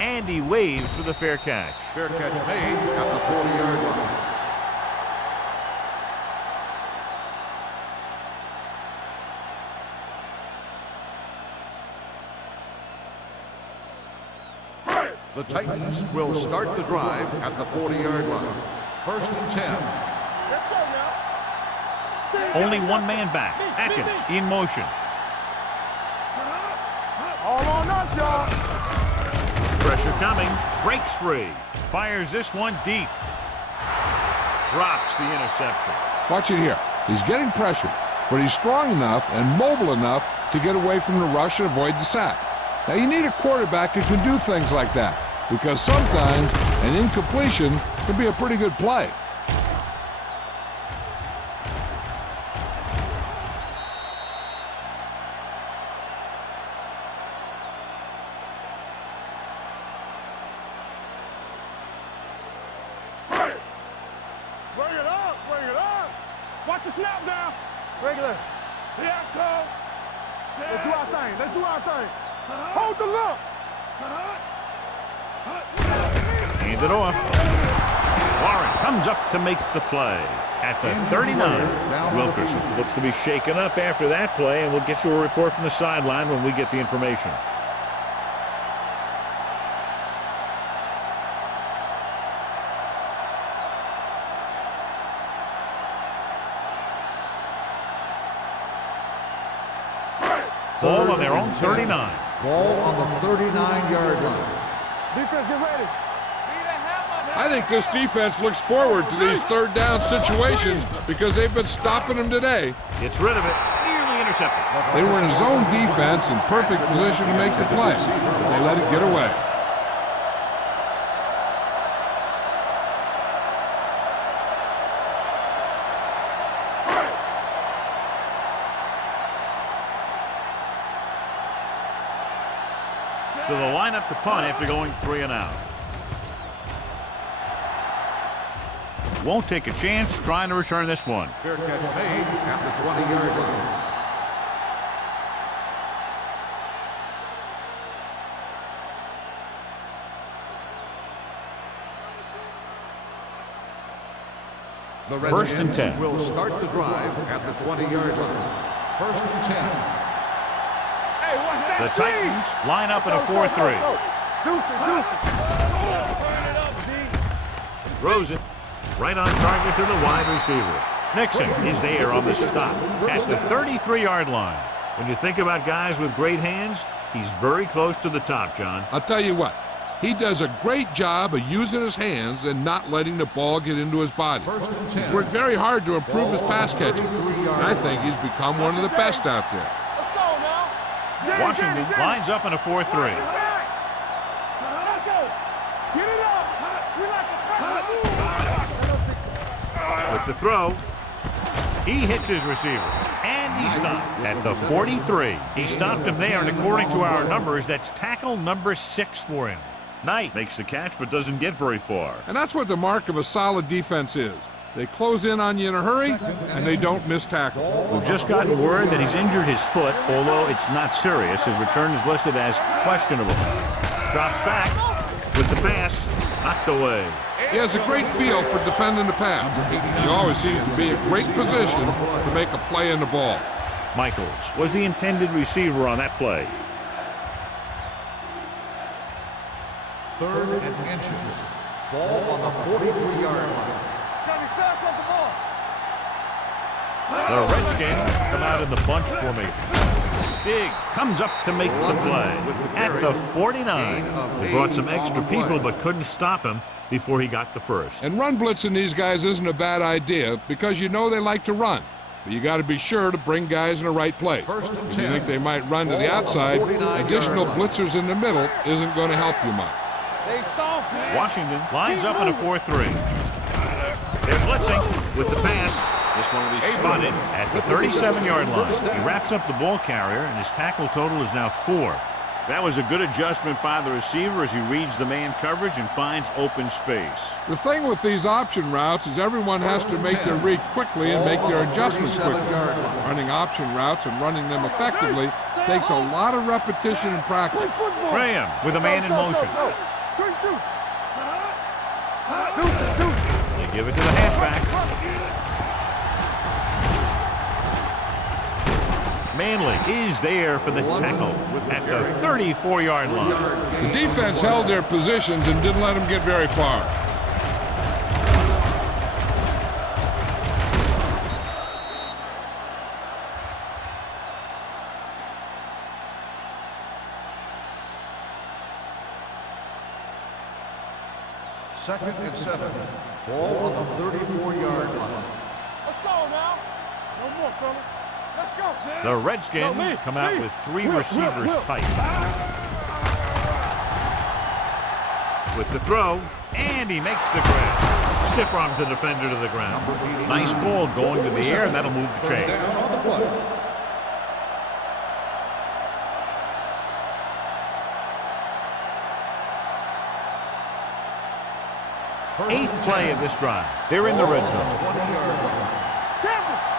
And he waves for the fair catch. Fair catch made at the 40-yard line. The Titans will start the drive at the 40-yard line. 1st and 10. Let's go now. Only one man back. Atkins in motion. All on us, y'all. Pressure coming. Breaks free. Fires this one deep. Drops the interception. Watch it here. He's getting pressured, but he's strong enough and mobile enough to get away from the rush and avoid the sack. Now, you need a quarterback who can do things like that, because sometimes an incompletion can be a pretty good play. Bring it on, bring it on. Watch the snap now. Regular. Yeah, go. Let's do our thing. Let's do our thing. Hold the look. Hand it off. Warren comes up to make the play. At the 39, Wilkerson looks to be shaken up after that play, and we'll get you a report from the sideline when we get the information. Ball on their own 39. Ball on the 39-yard line. Defense, get ready. I think this defense looks forward to these third down situations because they've been stopping them today. Gets rid of it. Nearly intercepted. They were in zone defense in perfect position to make the play. They let it get away. So they'll line up to punt after going 3 and out. Won't take a chance trying to return this one. Fair catch made at the 20-yard line. The First and Redskins 10. will start the drive at the 20-yard line. First and 10. Hey, watch that The screen. Titans line up in a 4-3. Throws it right on target to the wide receiver. Nixon is there on the stop at the 33-yard line. When you think about guys with great hands, he's very close to the top, John. I'll tell you what, he does a great job of using his hands and not letting the ball get into his body. First and 10. He's worked very hard to improve his pass catching, and I think he's become one of the best out there. Let's go now. Washington lines up in a 4-3. Let's go. Get it up. We like to With the throw, he hits his receiver, and he stopped at the 43. He stopped him there, and according to our numbers, that's tackle number 6 for him. Knight makes the catch, but doesn't get very far. And that's what the mark of a solid defense is. They close in on you in a hurry, and they don't miss tackle. We've just gotten word that he's injured his foot, although it's not serious. His return is listed as questionable. Drops back with the pass, knocked away. He has a great feel for defending the pass. He always seems to be in great position to make a play in the ball. Michaels was the intended receiver on that play. Third and inches. Ball on the 43-yard line. The Redskins come out in the bunch formation. Diggs comes up to make the play at the 49. They brought some extra people but couldn't stop him before he got the first. And run blitzing these guys isn't a bad idea because you know they like to run. But you got to be sure to bring guys in the right place. First and If 10. you think they might run to the outside, additional blitzers in the middle isn't going to help you much. They soft, man. Washington lines up in a 4-3. They're blitzing with the pass. This one will be spotted at the 37-yard line. He wraps up the ball carrier, and his tackle total is now 4. That was a good adjustment by the receiver as he reads the man coverage and finds open space. The thing with these option routes is everyone has to make their read quickly and make their adjustments quickly. Running option routes and running them effectively takes a lot of repetition and practice. Graham with a man in motion. They give it to the halfback. Manley is there for the tackle at the 34-yard line. The defense held their positions and didn't let them get very far. Second and 7. Ball on the 34-yard line. Let's go now. No more, fella. Let's go, Sam. The Redskins come out with 3 receivers tight. With the throw, and he makes the grab. Stiff arms the defender to the ground. Nice call going to the air, and that'll move the First chain. down on the play. Eighth play of this drive. They're in the red zone. 20-yard line. Careful.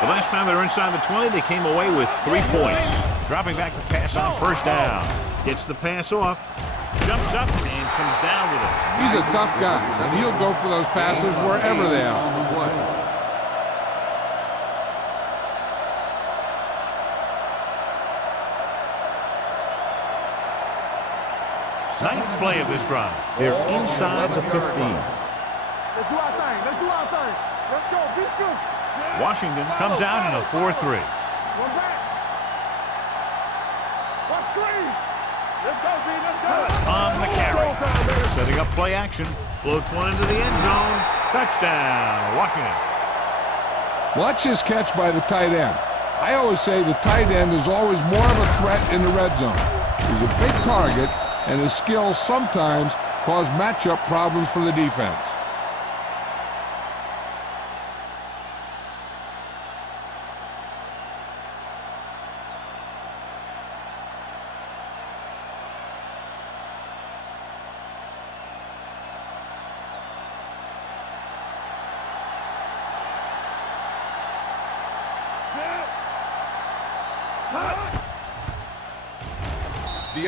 The last time they were inside the 20, they came away with 3 points. Dropping back to pass on first down. Gets the pass off. Jumps up and comes down with it. He's a tough guy, and he'll go for those passes wherever they are. On the play. Ninth play of this drive. They're inside the 15. Let's do our thing. Let's do our thing. Let's go. Be good. Washington comes out in a 4-3. One back. One screen. Let's go, B. Let's go. On the carry. Setting up play action. Floats one into the end zone. Touchdown, Washington. Watch his catch by the tight end. I always say the tight end is always more of a threat in the red zone. He's a big target, and his skills sometimes cause matchup problems for the defense.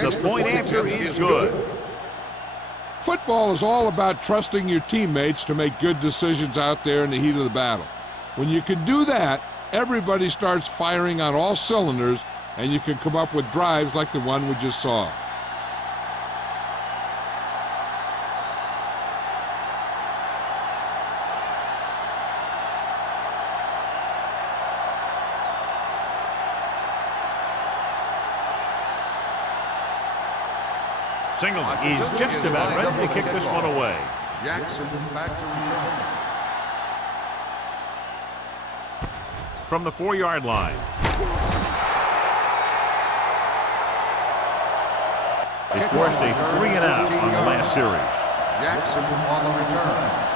The point after is good. Football is all about trusting your teammates to make good decisions out there in the heat of the battle. When you can do that, everybody starts firing on all cylinders, and you can come up with drives like the one we just saw. Singleton is just about ready to kick this one away. Jackson back to return. From the 4-yard line. They forced a 3-and-out on the last series. Jackson on the return.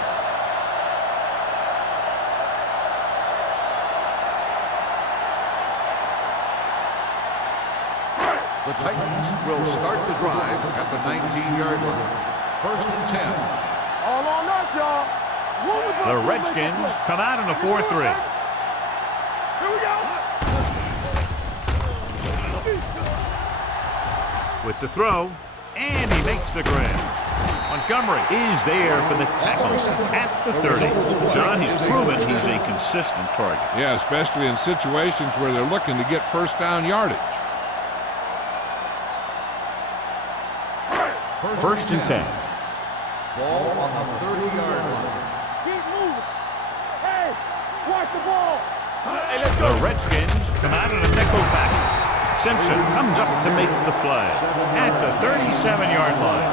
The Titans will start the drive at the 19-yard line. 1st and 10. All on us, y'all. The Redskins come out in a 4-3. Here we go. With the throw, and he makes the grab. Montgomery is there for the tackle at the 30. John, he's proven he's a consistent target. Yeah, especially in situations where they're looking to get first down yardage. 1st and 10. Ball on the 30-yard line. Keep moving. Hey, watch the ball. Hey, let's The Redskins come out in a nickel package. Simpson comes up to make the play at the 37-yard line.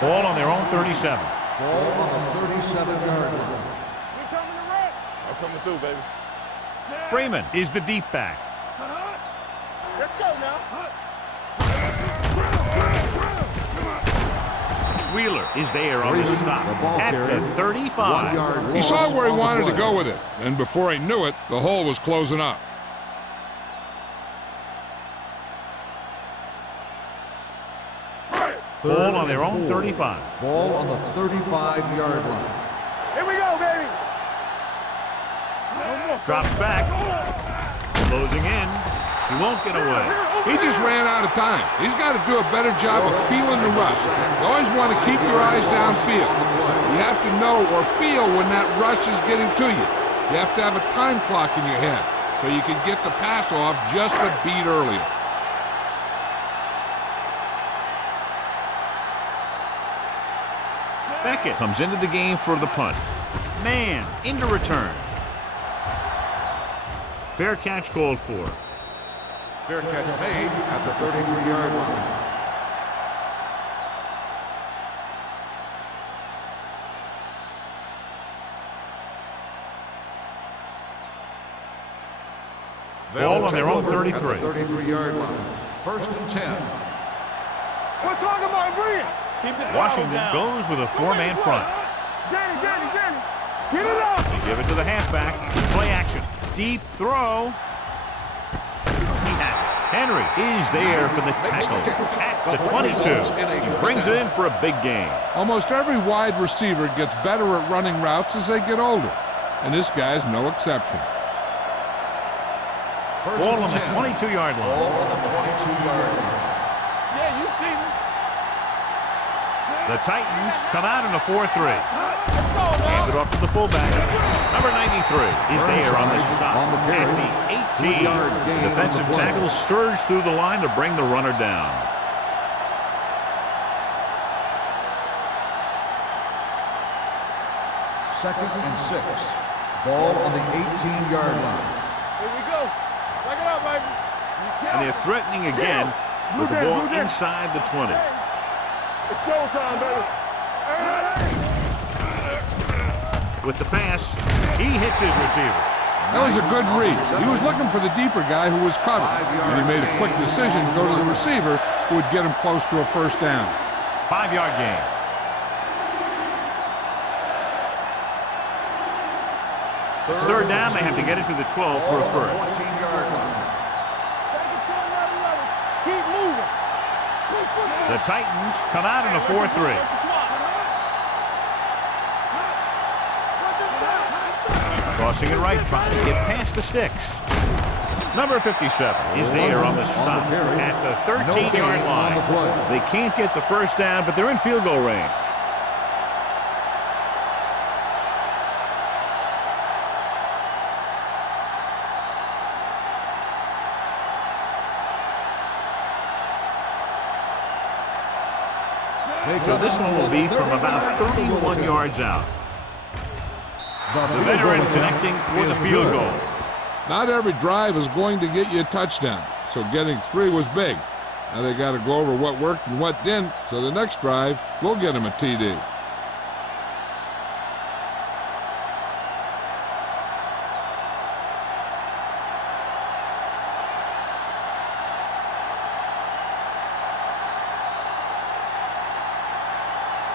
Ball on their own 37. Ball on the 37-yard line. We coming to red. I'm coming through, baby. Freeman is the deep back. Let's go now. Wheeler is there on the stop at the 35. He saw where he wanted to go with it, and before he knew it, the hole was closing up. Ball on their own 35. Ball on the 35-yard line. Here we go, baby. Drops back. Closing in. He won't get away. He just ran out of time. He's got to do a better job of feeling the rush. You always want to keep your eyes downfield. You have to know or feel when that rush is getting to you. You have to have a time clock in your head so you can get the pass off just a beat earlier. Beckett comes into the game for the punt. Man into return. Fair catch called for. Fair catch made at the 33-yard line. Ball on their own 33. At the 33-yard line. 1st and 10. We're talking about Brian. Washington goes with a 4-man front. Danny. Get it up. They give it to the halfback. Play action. Deep throw. He has it. Henry is there for the tackle at the 22. He brings it in for a big gain. Almost every wide receiver gets better at running routes as they get older, and this guy's no exception. Ball on the 22-yard line. Ball on the 22-yard line. Yeah, you see me. The Titans come out in a 4-3. Hand it off to the fullback. Number 93 is there on the stop at the 18. The defensive tackle surged through the line to bring the runner down. Second and 6. Ball on the 18-yard line. Here we go. Back it up, baby. And they're threatening again with the ball inside the 20. It's showtime, baby. With the pass, he hits his receiver. That was a good read. He was looking for the deeper guy who was covered, and he made a quick decision to go to the receiver who would get him close to a first down. 5-yard gain. It's third down. They have to get it to the 12 for a first. 14-yard line. Keep moving. The Titans come out in a 4-3. Crossing it right, trying to get past the sticks. Number 57 is there on the stop at the 13-yard line. They can't get the first down, but they're in field goal range. So this one will be from about 31 yards out. The veteran connecting for the field goal. Not every drive is going to get you a touchdown, so getting 3 was big. Now they got to go over what worked and what didn't, so the next drive will get him a TD.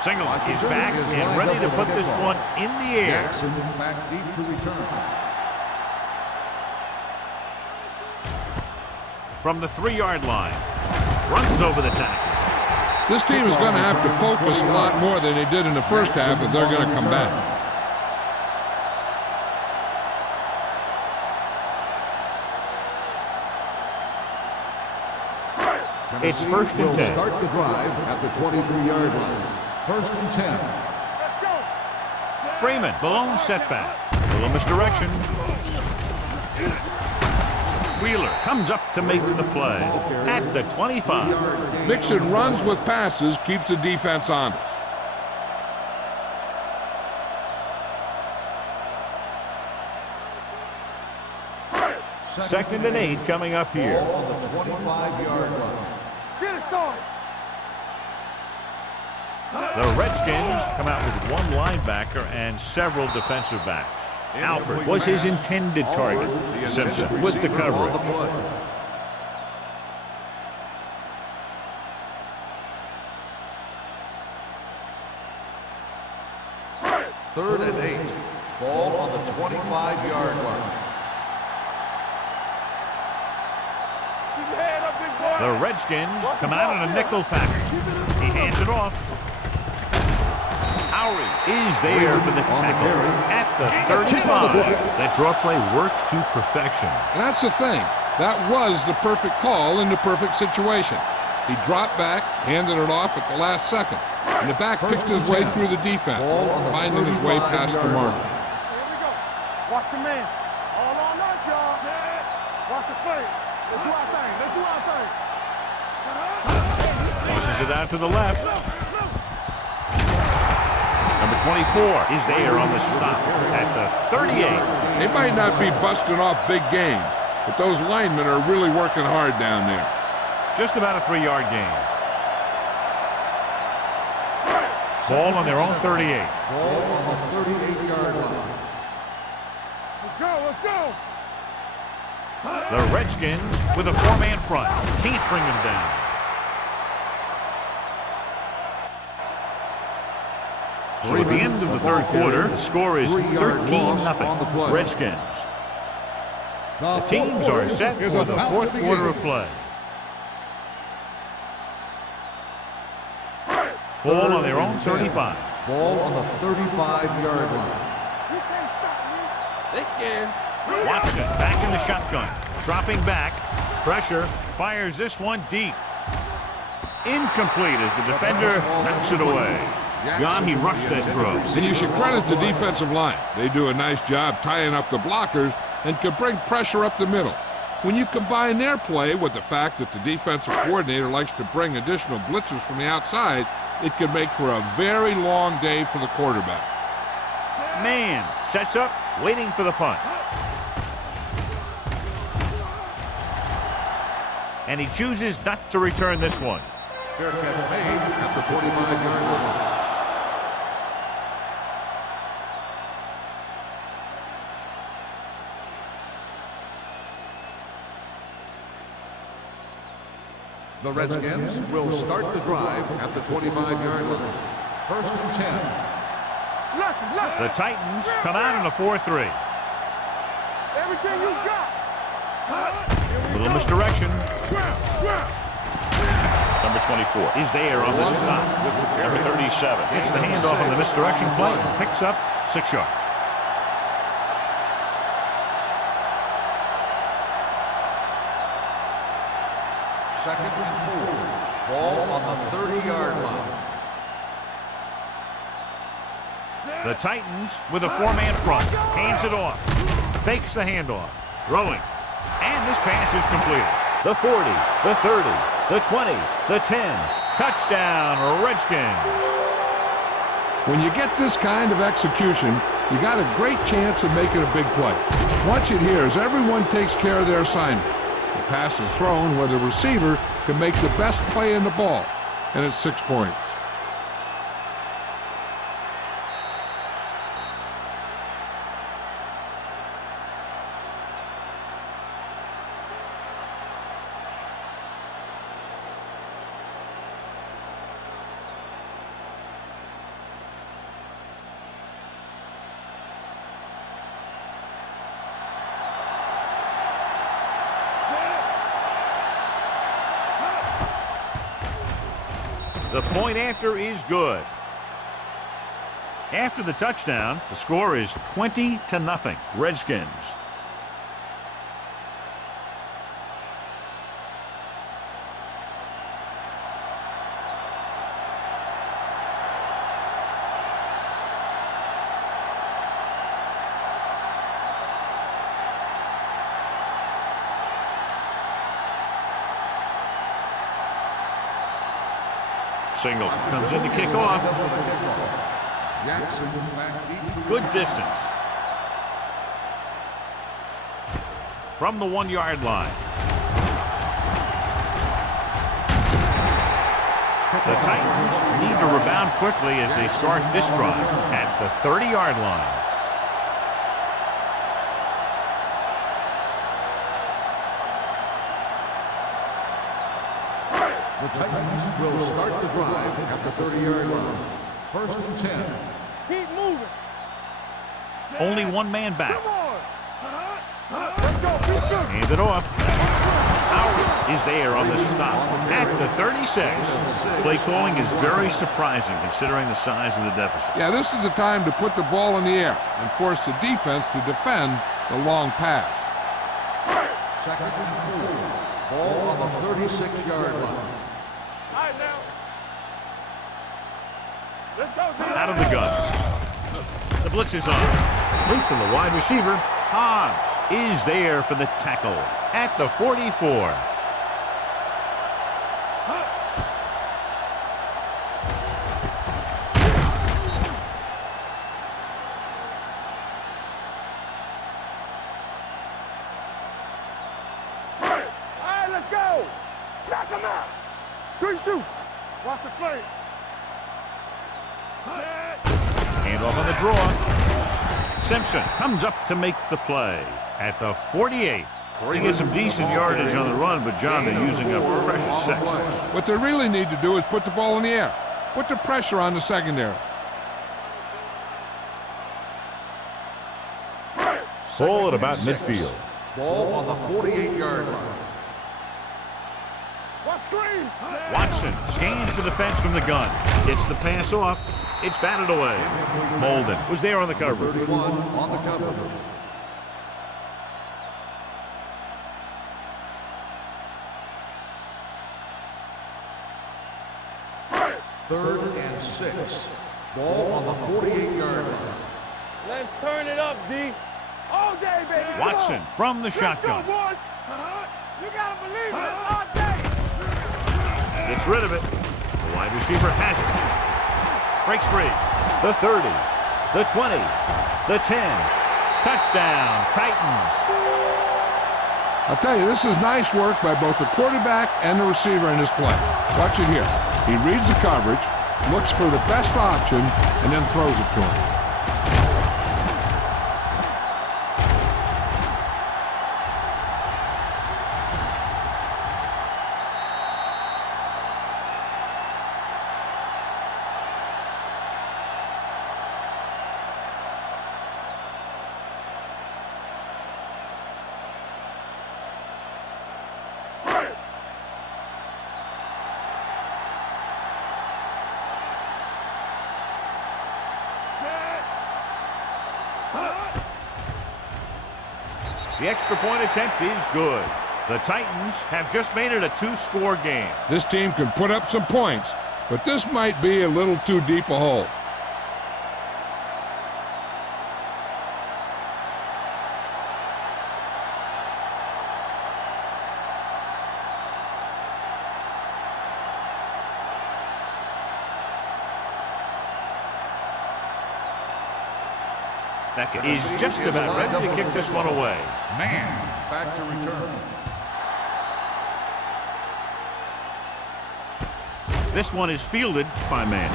Single is back and ready to put this one in the air. Jackson back deep to return. From the 3-yard line, runs over the tackle. This team is going to have to focus a lot more than they did in the first half if they're going to come back. It's first and 10. Start the drive at the 23-yard line. First and 10. Freeman, the lone setback. A little misdirection. Wheeler comes up to make the play at the 25. Mixing runs with passes keeps the defense honest. Second and 8 coming up here. Ball on the 25-yard line. Get it started. The Redskins come out with one linebacker and several defensive backs. Alford was his intended target. Simpson with the coverage. Third and 8. Ball on the 25-yard line. The Redskins come out in a nickel package. He hands it off. Howry is there for the tackle at the 35. That draw play works to perfection. And that's the thing. That was the perfect call in the perfect situation. He dropped back, handed it off at the last second. And the back picked his way through the defense, finding his way past the mark. Here we go. Watch your man. All on us, y'all. Watch the play. Let's do our thing. Let's do our thing. Tosses it out to the left. Number 24 is there on the stop at the 38. They might not be busting off big games, but those linemen are really working hard down there. Just about a 3-yard gain. Ball on their own 38. Ball on the 38-yard line. Let's go. Let's go. The Redskins with a 4-man front. Can't bring them down. So at the end of the third quarter, the score is 13-0. Redskins. The teams are set for the fourth quarter of play. Ball on their own 35. Ball on the 35-yard line. You can't stop me. They scared. Watson back in the shotgun. Dropping back. Pressure. Fires this one deep. Incomplete as the defender knocks it away. John, he rushed that throw. And you should credit the defensive line. They do a nice job tying up the blockers and can bring pressure up the middle. When you combine their play with the fact that the defensive coordinator likes to bring additional blitzes from the outside, it can make for a very long day for the quarterback. Man sets up, waiting for the punt. And he chooses not to return this one. Fair catch made at the 25-yard line. The Redskins will start the drive at the 25-yard line. First and 10. The Titans come out in a 4-3. Everything you got. Little misdirection. Number 24 is there on the stop. Number 37 hits the handoff on the misdirection play and picks up 6 yards. Second and 4. Ball on the 30-yard line. The Titans with a 4-man front. Hands it off. Fakes the handoff. Throwing. And this pass is completed. The 40, the 30, the 20, the 10. Touchdown, Redskins. When you get this kind of execution, you got a great chance of making a big play. Watch it here as everyone takes care of their assignment. The pass is thrown where the receiver can make the best play in the ball, and it's 6 points. The point after is good. After the touchdown, the score is 20-0. Redskins. Single comes in to kick off. Good distance. From the 1-yard line. The Titans need to rebound quickly as they start this drive at the 30-yard line. The Titans will start the drive at the 30-yard line. First and 10. Keep moving. Only one man back. Come on. Let's go. Keep good. Hand it off. Howard is there on the stop at the 36. Play calling is very surprising considering the size of the deficit. Yeah, this is the time to put the ball in the air and force the defense to defend the long pass. Second and 4. Ball on the 36-yard line. All right, now. Let's go. Out of the gun. The blitz is on. Link from the wide receiver. Hobbs is there for the tackle at the 44. Watch the play. Hand off on the draw. Simpson comes up to make the play at the 48. They get some decent yardage on the run, but John, they're using up precious seconds. What they really need to do is put the ball in the air. Put the pressure on the secondary. Ball at about midfield. Ball on the 48-yard line. Watch screen. Watson scans the defense from the gun. Gets the pass off. It's batted away. Molden was there on the coverage. 31 on the coverage. Third and 6. Ball on the 48-yard line. Let's turn it up, D. All day, baby. Come Watson on. from the Let's shotgun. go, boys. You gotta believe it. All day. Gets rid of it. The wide receiver has it. Breaks free. The 30. The 20. The 10. Touchdown, Titans. I'll tell you, this is nice work by both the quarterback and the receiver in this play. Watch it here. He reads the coverage, looks for the best option, and then throws it to him. The extra point attempt is good. The Titans have just made it a 2-score game. This team can put up some points, but this might be a little too deep a hole. Beckett is just about ready to kick this one away. Man back to return. This one is fielded by Mann.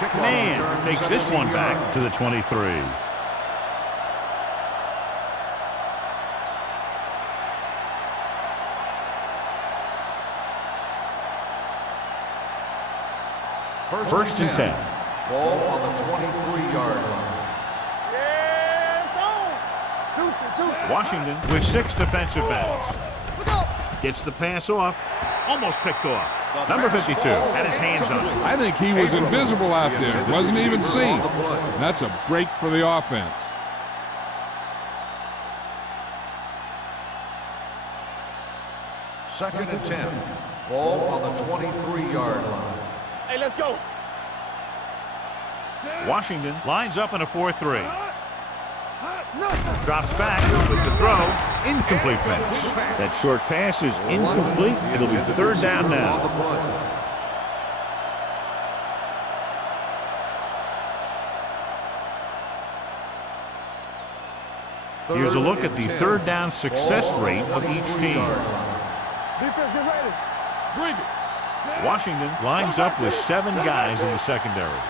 Kickoff Mann return, takes this one 17 back yards. to the 23. First and 10. Ball on the 23-yard line. Yeah, it's on. Deuce it. Washington with 6 defensive backs. Look out. Gets the pass off. Almost picked off. Number 52 had his hands on it. I think he was invisible out there. Wasn't even seen. And that's a break for the offense. Second and 10. Ball on the 23-yard line. Hey, let's go. Washington lines up in a 4-3. Drops back with the throw. Incomplete pass. That short pass is incomplete. It'll be third down now. Here's a look at the third down success rate of each team. Defense, get ready. Bring it. Washington lines up with 7 guys in the secondary.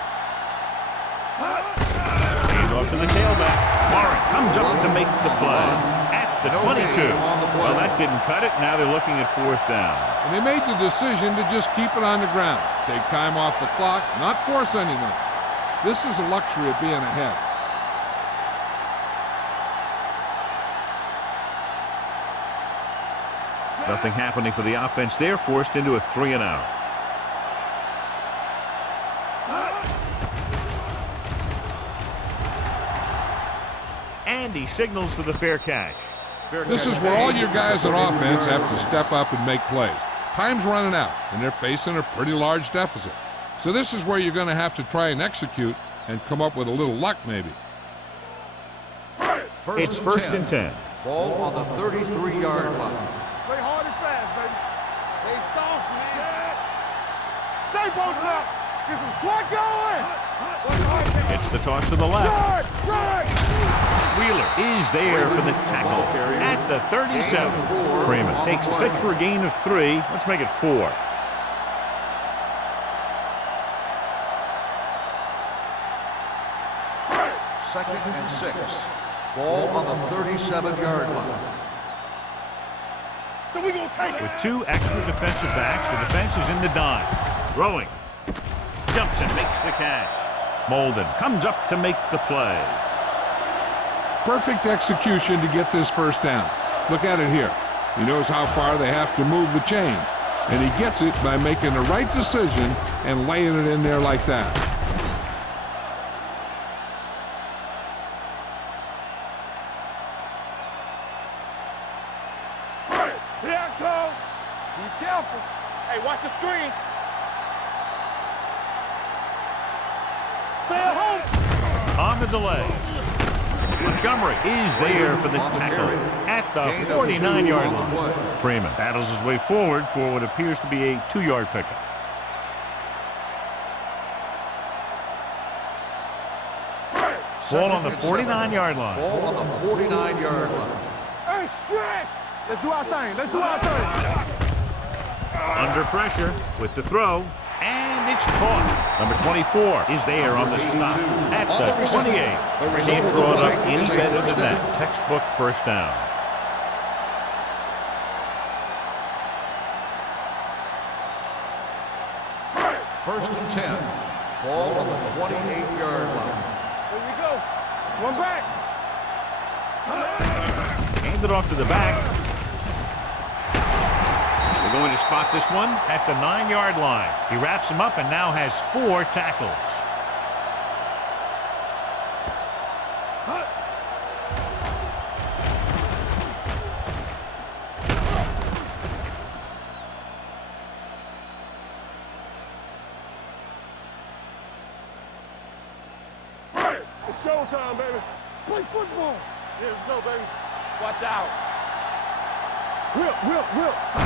Hand off to the tailback. Warren comes up to make the play at the 22. Well, that didn't cut it. Now they're looking at 4th down. And they made the decision to just keep it on the ground. Take time off the clock, not force anything. This is a luxury of being ahead. Nothing happening for the offense there, forced into a 3-and-out. And he signals for the fair catch. This is where all your guys on offense have to step up and make plays. Time's running out, and they're facing a pretty large deficit. So this is where you're going to have to try and execute and come up with a little luck, maybe. It's first and 10. Ball on the 33-yard line. Play hard and fast, baby. Stay soft, man. Stay posted up. Get some swat going. It's the toss to the left. Right. Wheeler is there for the tackle at the 37. Freeman takes the pitch for a gain of 3. Let's make it 4. Second and 6. Ball on the 37-yard line. So we gonna take it. With 2 extra defensive backs, the defense is in the dime. Throwing. Jumps and makes the catch. Molden comes up to make the play. Perfect execution to get this first down. Look at it here. He knows how far they have to move the chains. And he gets it by making the right decision and laying it in there like that. Here I come. Be careful. Hey, watch the screen. Stay at home. On the delay. Montgomery is there for the tackle at the 49-yard line. Freeman battles his way forward for what appears to be a 2-yard pickup. Ball on the 49-yard line. Ball on the 49-yard line. Hey, stretch. Let's do our thing. Let's do our thing. Under pressure with the throw, and it's caught. Number 24 is there on the stop at the 28. Can't draw it up any better than that. Textbook first down. First and 10. Ball on the 28-yard line. Here we go. One back. Hand it off to the back. They're going to spot this one at the 9-yard line. He wraps him up and now has 4 tackles. It's showtime, baby. Play football. Here we go, baby. Watch out. Whip.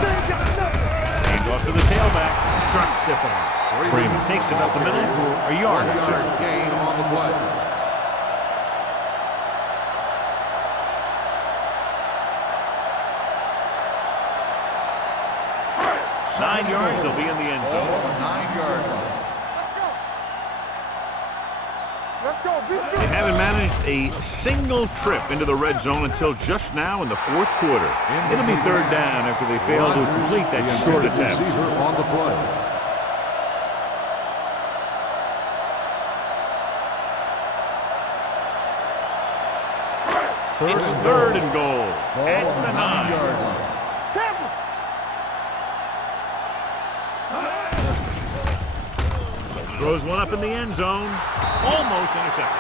Things got nothing. Hand off to the tailback. Sharp stiff arm. Freeman takes it up the middle for a yard or 2. 1-yard gain on the play. Nine yards, they'll be in the end Ball zone. on the 9-yard line. Let's go. Be They good. haven't managed a single trip into the red zone until just now in the 4th quarter. It'll be 3rd down after they fail to complete that short attempt. Receiver on the play. It's 3rd and goal at Ball on the the 9. 9-yard line. Careful. Throws one up in the end zone. Almost intercepted.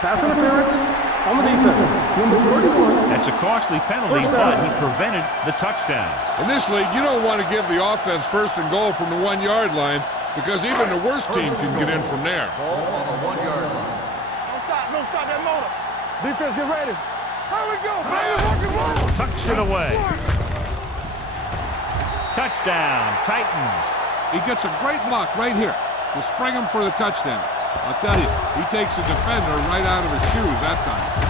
Pass interference on the defense. Number 31. That's a costly penalty, First down. but he prevented the touchdown. In this league, you don't want to give the offense 1st and goal from the 1-yard line because even the worst team can get in from there. Ball on the 1-yard line. Don't stop that motor. Defense, get ready. Here we go, baby. Rock and roll. Tucks it away. Touchdown, Titans. He gets a great block right here to spring him for the touchdown. I'll tell you, he takes a defender right out of his shoes that time.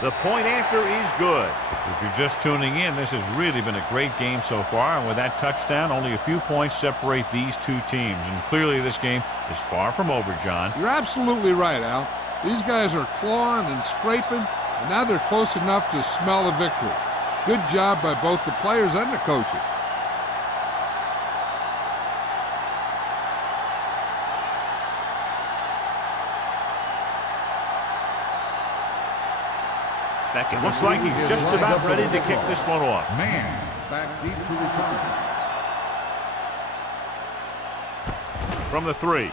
The point after is good. If you're just tuning in, this has really been a great game so far, and with that touchdown, only a few points separate these two teams. And clearly this game is far from over, John. You're absolutely right, Al. These guys are clawing and scraping, and now they're close enough to smell the victory. Good job by both the players and the coaches. It looks like he's just about ready to kick this one off. Man, back deep to return. From the 3.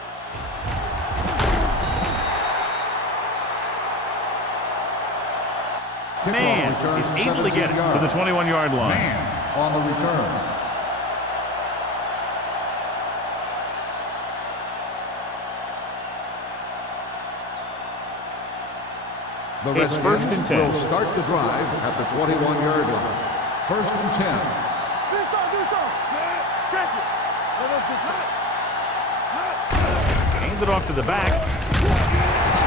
Man is able to get it to the 21-yard line. Man on the return. It's 1st and 10. Will start the drive at the 21-yard line. 1st and 10. Do something. Handed off to the back.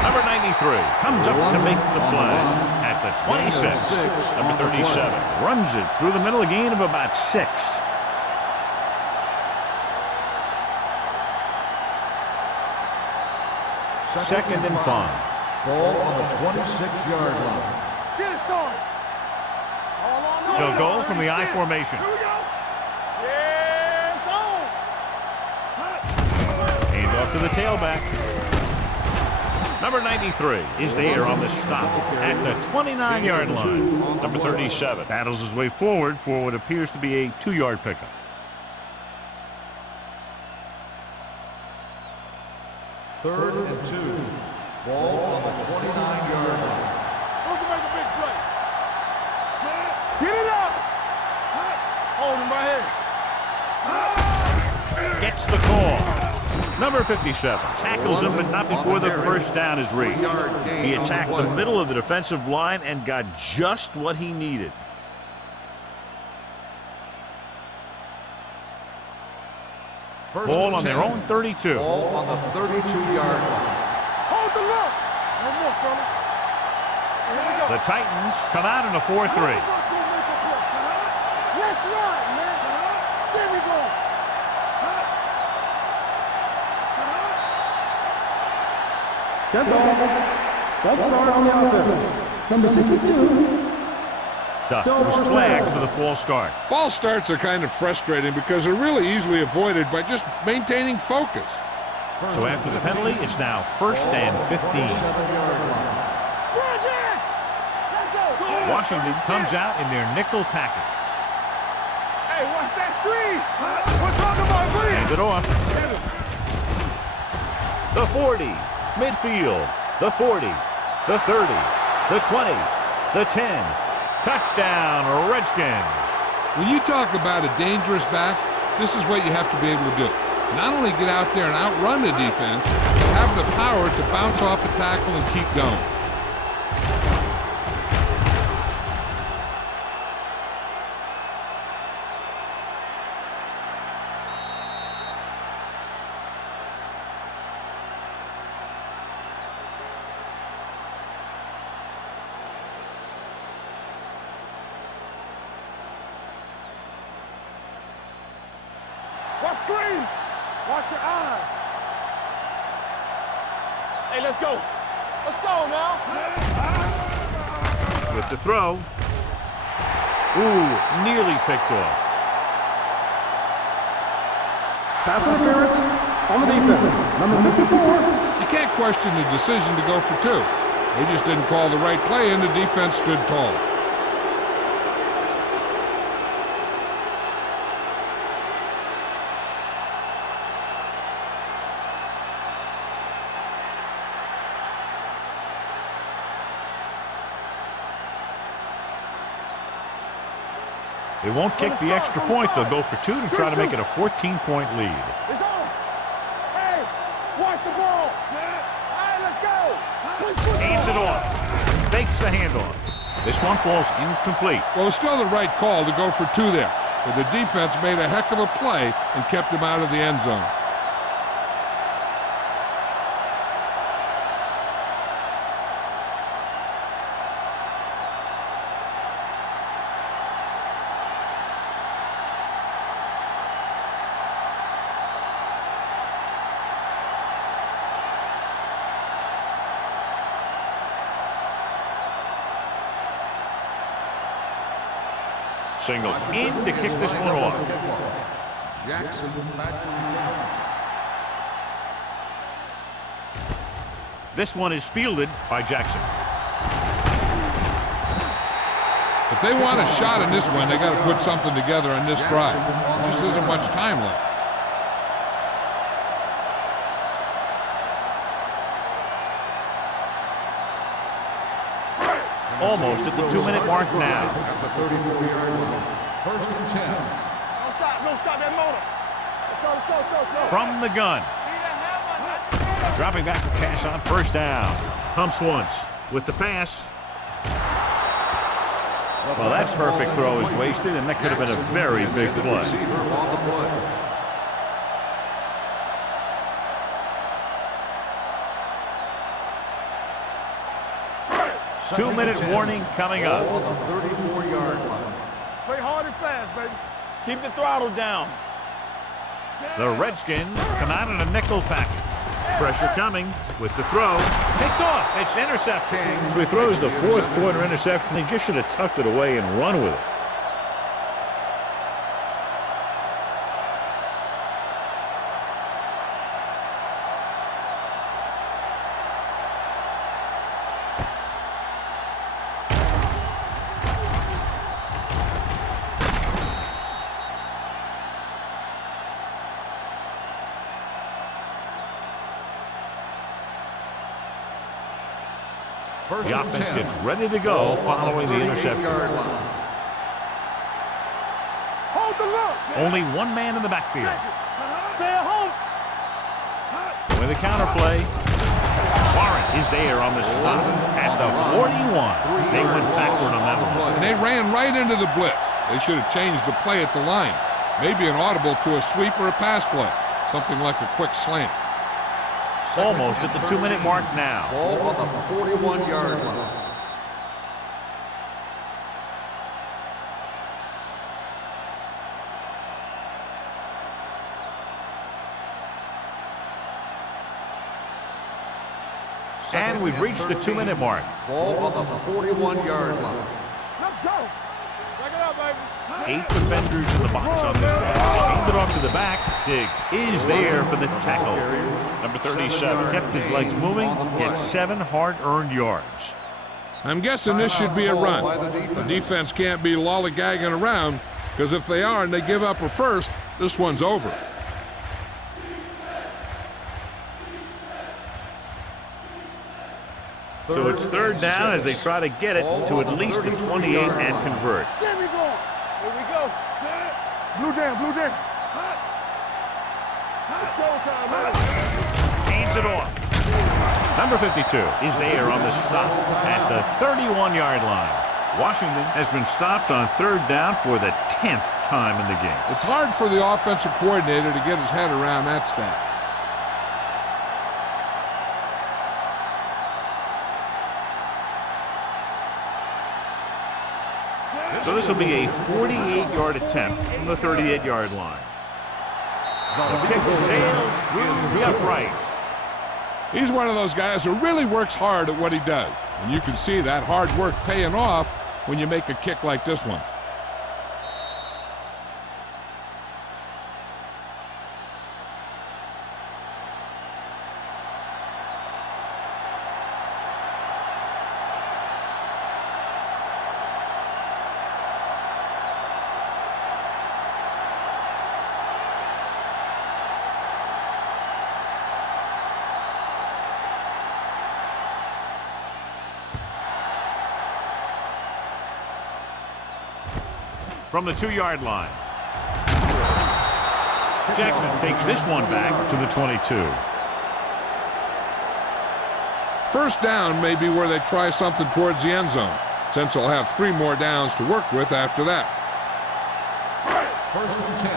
Number 93 comes up to make the play at the 26. Number 37 runs it through the middle, a gain of about 6. Second and 5. Ball on the 26-yard line. Get it, son. He'll go from the I formation. Here we go. Yeah, Hand off to the tailback. Number 93 is there on the stop at the 29-yard line. Number 37 battles his way forward for what appears to be a 2-yard pickup. Third and 2. Ball on the 29-yard line. Who can make a big play? Get it up. Hold him right here. Gets the call. Number 57 tackles him, but not before the first down is reached. He attacked the middle of the defensive line and got just what he needed. Ball on their own 32. Ball on the 32-yard line. Hold the look. No more, fella. Here we go. The Titans come out in a 4-3. Let's ride, man. There we go. Dead ball. Bad start on the offense. Number 62. Duff was flagged for the false start. False starts are kind of frustrating because they're really easily avoided by just maintaining focus. So after the penalty, it's now 1st and 15. Washington comes out in their nickel package. Hey, watch that screen. We're talking about green. Hand it off. The 40, midfield, the 40, the 30, the 20, the 10. Touchdown, Redskins. When you talk about a dangerous back, this is what you have to be able to do. Not only get out there and outrun the defense, but have the power to bounce off a tackle and keep going. Watch screen. Watch your eyes. Hey, let's go. Let's go now. With the throw. Ooh, nearly picked off. Pass interference on the defense. Number 54. You can't question the decision to go for 2. They just didn't call the right play and the defense stood tall. They won't kick the extra point. They'll go for 2 to try to make it a 14-point lead. It's on. Hey, watch the ball. All right, let's go. Hands it off. Fakes the handoff. This one falls incomplete. Well, it's still the right call to go for 2 there, but the defense made a heck of a play and kept him out of the end zone. Signals in to kick this one off. Jackson back to return. This one is fielded by Jackson. If they want a shot in this one, they got to put something together on this drive. There just isn't much time left. Almost at the 2-minute mark now. At the 34-yard line. 1st and 10. Don't stop that motor. Let's go. From the gun. Dropping back to pass on 1st down. Humps once with the pass. Well, that perfect throw is wasted, and that could have been a very big play. Receiver on the play. 2-minute warning coming up. Ball on the 34-yard line. Play hard and fast, baby. Keep the throttle down. The Redskins come out in a nickel package. Pressure coming with the throw. Picked off. It's intercepted. So he throws the fourth quarter interception. He just should have tucked it away and run with it. The offense gets ready to go following the interception. Hold the look. Only one man in the backfield. Stay at home. With a counter play, Warren is there on the stop at the 41. They went backward on that one. And they ran right into the blitz. They should have changed the play at the line. Maybe an audible to a sweep or a pass play. Something like a quick slant. Almost at the 2-minute mark now. Ball on the 41-yard line. And we've reached the 2-minute mark. Ball on the 41-yard line. Let's go. Back it up, baby. 8 defenders in the box on this one. Handed off to the back. Dig is there for the tackle. Number 37 kept his legs moving, gets 7 hard-earned yards. I'm guessing this should be a run. The defense can't be lollygagging around, because if they are and they give up a first, this one's over. So it's third down as they try to get it to at least the 28 and convert. There we go. Here we go. Blue down, blue down. It's showtime, man. Gains it off. Number 52 is there on the stop at the 31-yard line. Washington has been stopped on third down for the 10th time in the game. It's hard for the offensive coordinator to get his head around that stat. So this will be a 48-yard attempt from the 38-yard line. The kick sails through the uprights. He's one of those guys who really works hard at what he does. And you can see that hard work paying off when you make a kick like this one. From the 2-yard line. Jackson takes this one back to the 22. First down may be where they try something towards the end zone, since they'll have 3 more downs to work with after that. First and 10.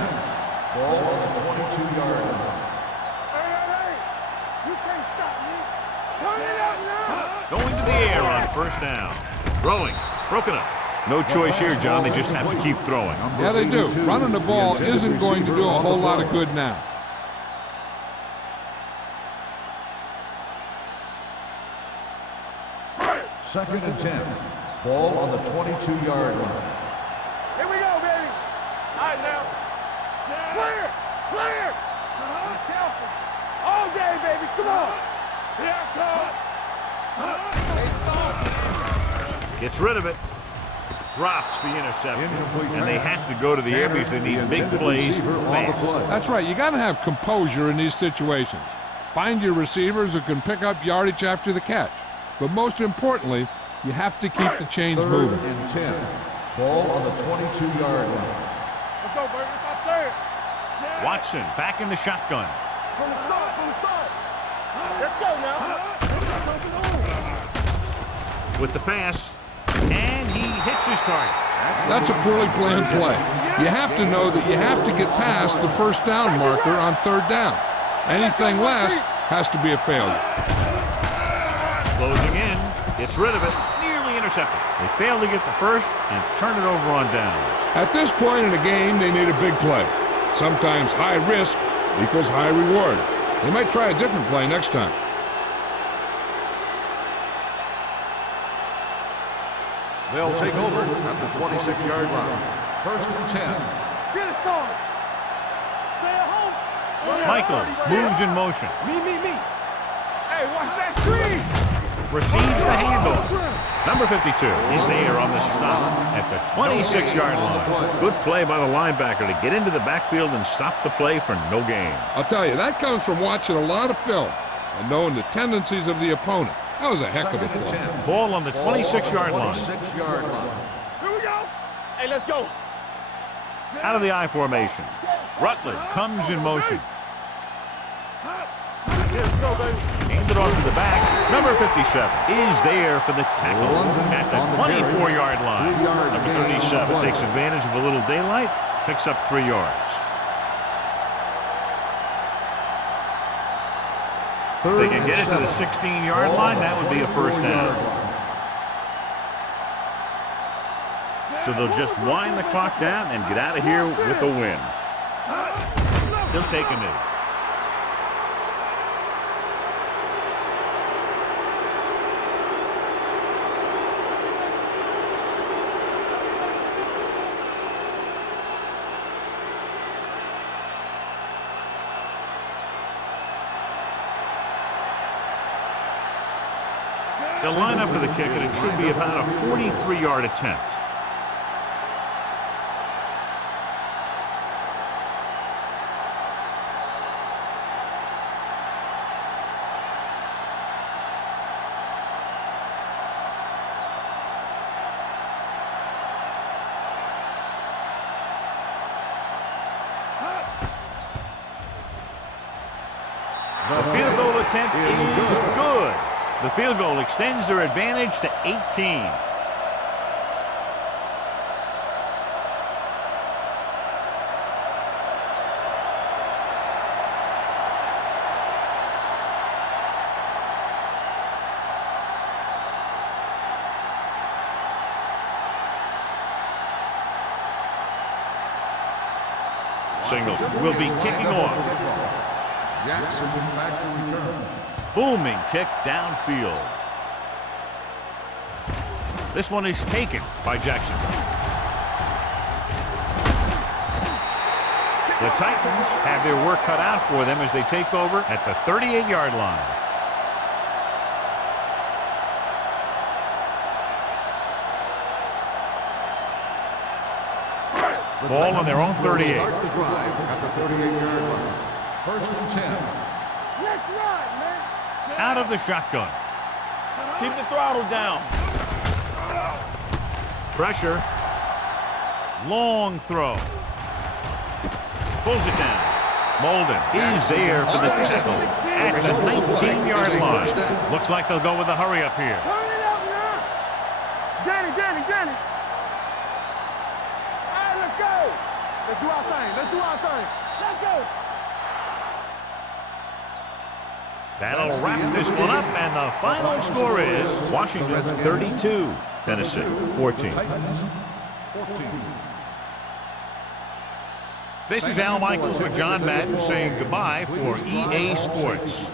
Ball on the 22-yard line. Hey. You can't stop me. Turn it up now. Going to the air on first down. Throwing. Broken up. No choice here, John. They just have to keep throwing. Yeah, they do. Running the ball isn't going to do a whole lot of good now. Second and 10. Ball on the 22-yard line. Here we go, baby. All right, now. Clear. Clear. Careful. All day, baby. Come on. Here I come. Gets rid of it. Drops the interception. And they have to go to the air because they need big plays fast. That's right. You got to have composure in these situations. Find your receivers who can pick up yardage after the catch. But most importantly, you have to keep the chains moving. Third and 10. Ball on the 22-yard line. Let's go, baby. Let's not it. Watson back in the shotgun. From the start, from the start. Let's go now. With the pass. And he hits his target. That's a poorly planned play. You have to know that you have to get past the first down marker on third down. Anything less has to be a failure. Closing in. Gets rid of it. Nearly intercepted. They failed to get the first and turn it over on downs. At this point in the game, they need a big play. Sometimes high risk equals high reward. They might try a different play next time. They'll take over at the 26-yard line. 1st and 10. Get it, son. Stay at home. Michaels moves in motion. Me. Hey, watch that screen. Receives the handoff. Number 52 is there on the stop at the 26-yard line. Good play by the linebacker to get into the backfield and stop the play for no gain. I'll tell you, that comes from watching a lot of film and knowing the tendencies of the opponent. That was a heck of a play. Ball on the 26-yard line. 26-yard line. Here we go. Hey, let's go. Out of the I formation. Rutledge comes in motion. Let's go, baby. Handed off to the back. Number 57 is there for the tackle at the 24-yard line. Number 37 takes advantage of a little daylight, picks up 3 yards. If they can get it to the 16-yard line, that would be a first down. So they'll just wind the clock down and get out of here with a win. They'll take a knee. They'll line up for the kick, and it should be about a 43-yard attempt. The field goal attempt is good. The field goal extends their advantage to 18. Signal will be kicking off. Jackson back to return. Booming kick downfield. This one is taken by Jackson. The Titans have their work cut out for them as they take over at the 38-yard line. Ball on their own 38. Start the drive at the 38-yard line. 1st and 10. Let's ride, man. Out of the shotgun. Keep the throttle down. Pressure. Long throw. Pulls it down. Molden is there for the tackle at the 19-yard line. Looks like they'll go with a hurry up here. Turn it up now. Get it. All right, let's go. Let's do our thing. Let's go. That'll wrap this one up, and the final score is Washington 32, Tennessee 14. This is Al Michaels with John Madden saying goodbye for EA Sports.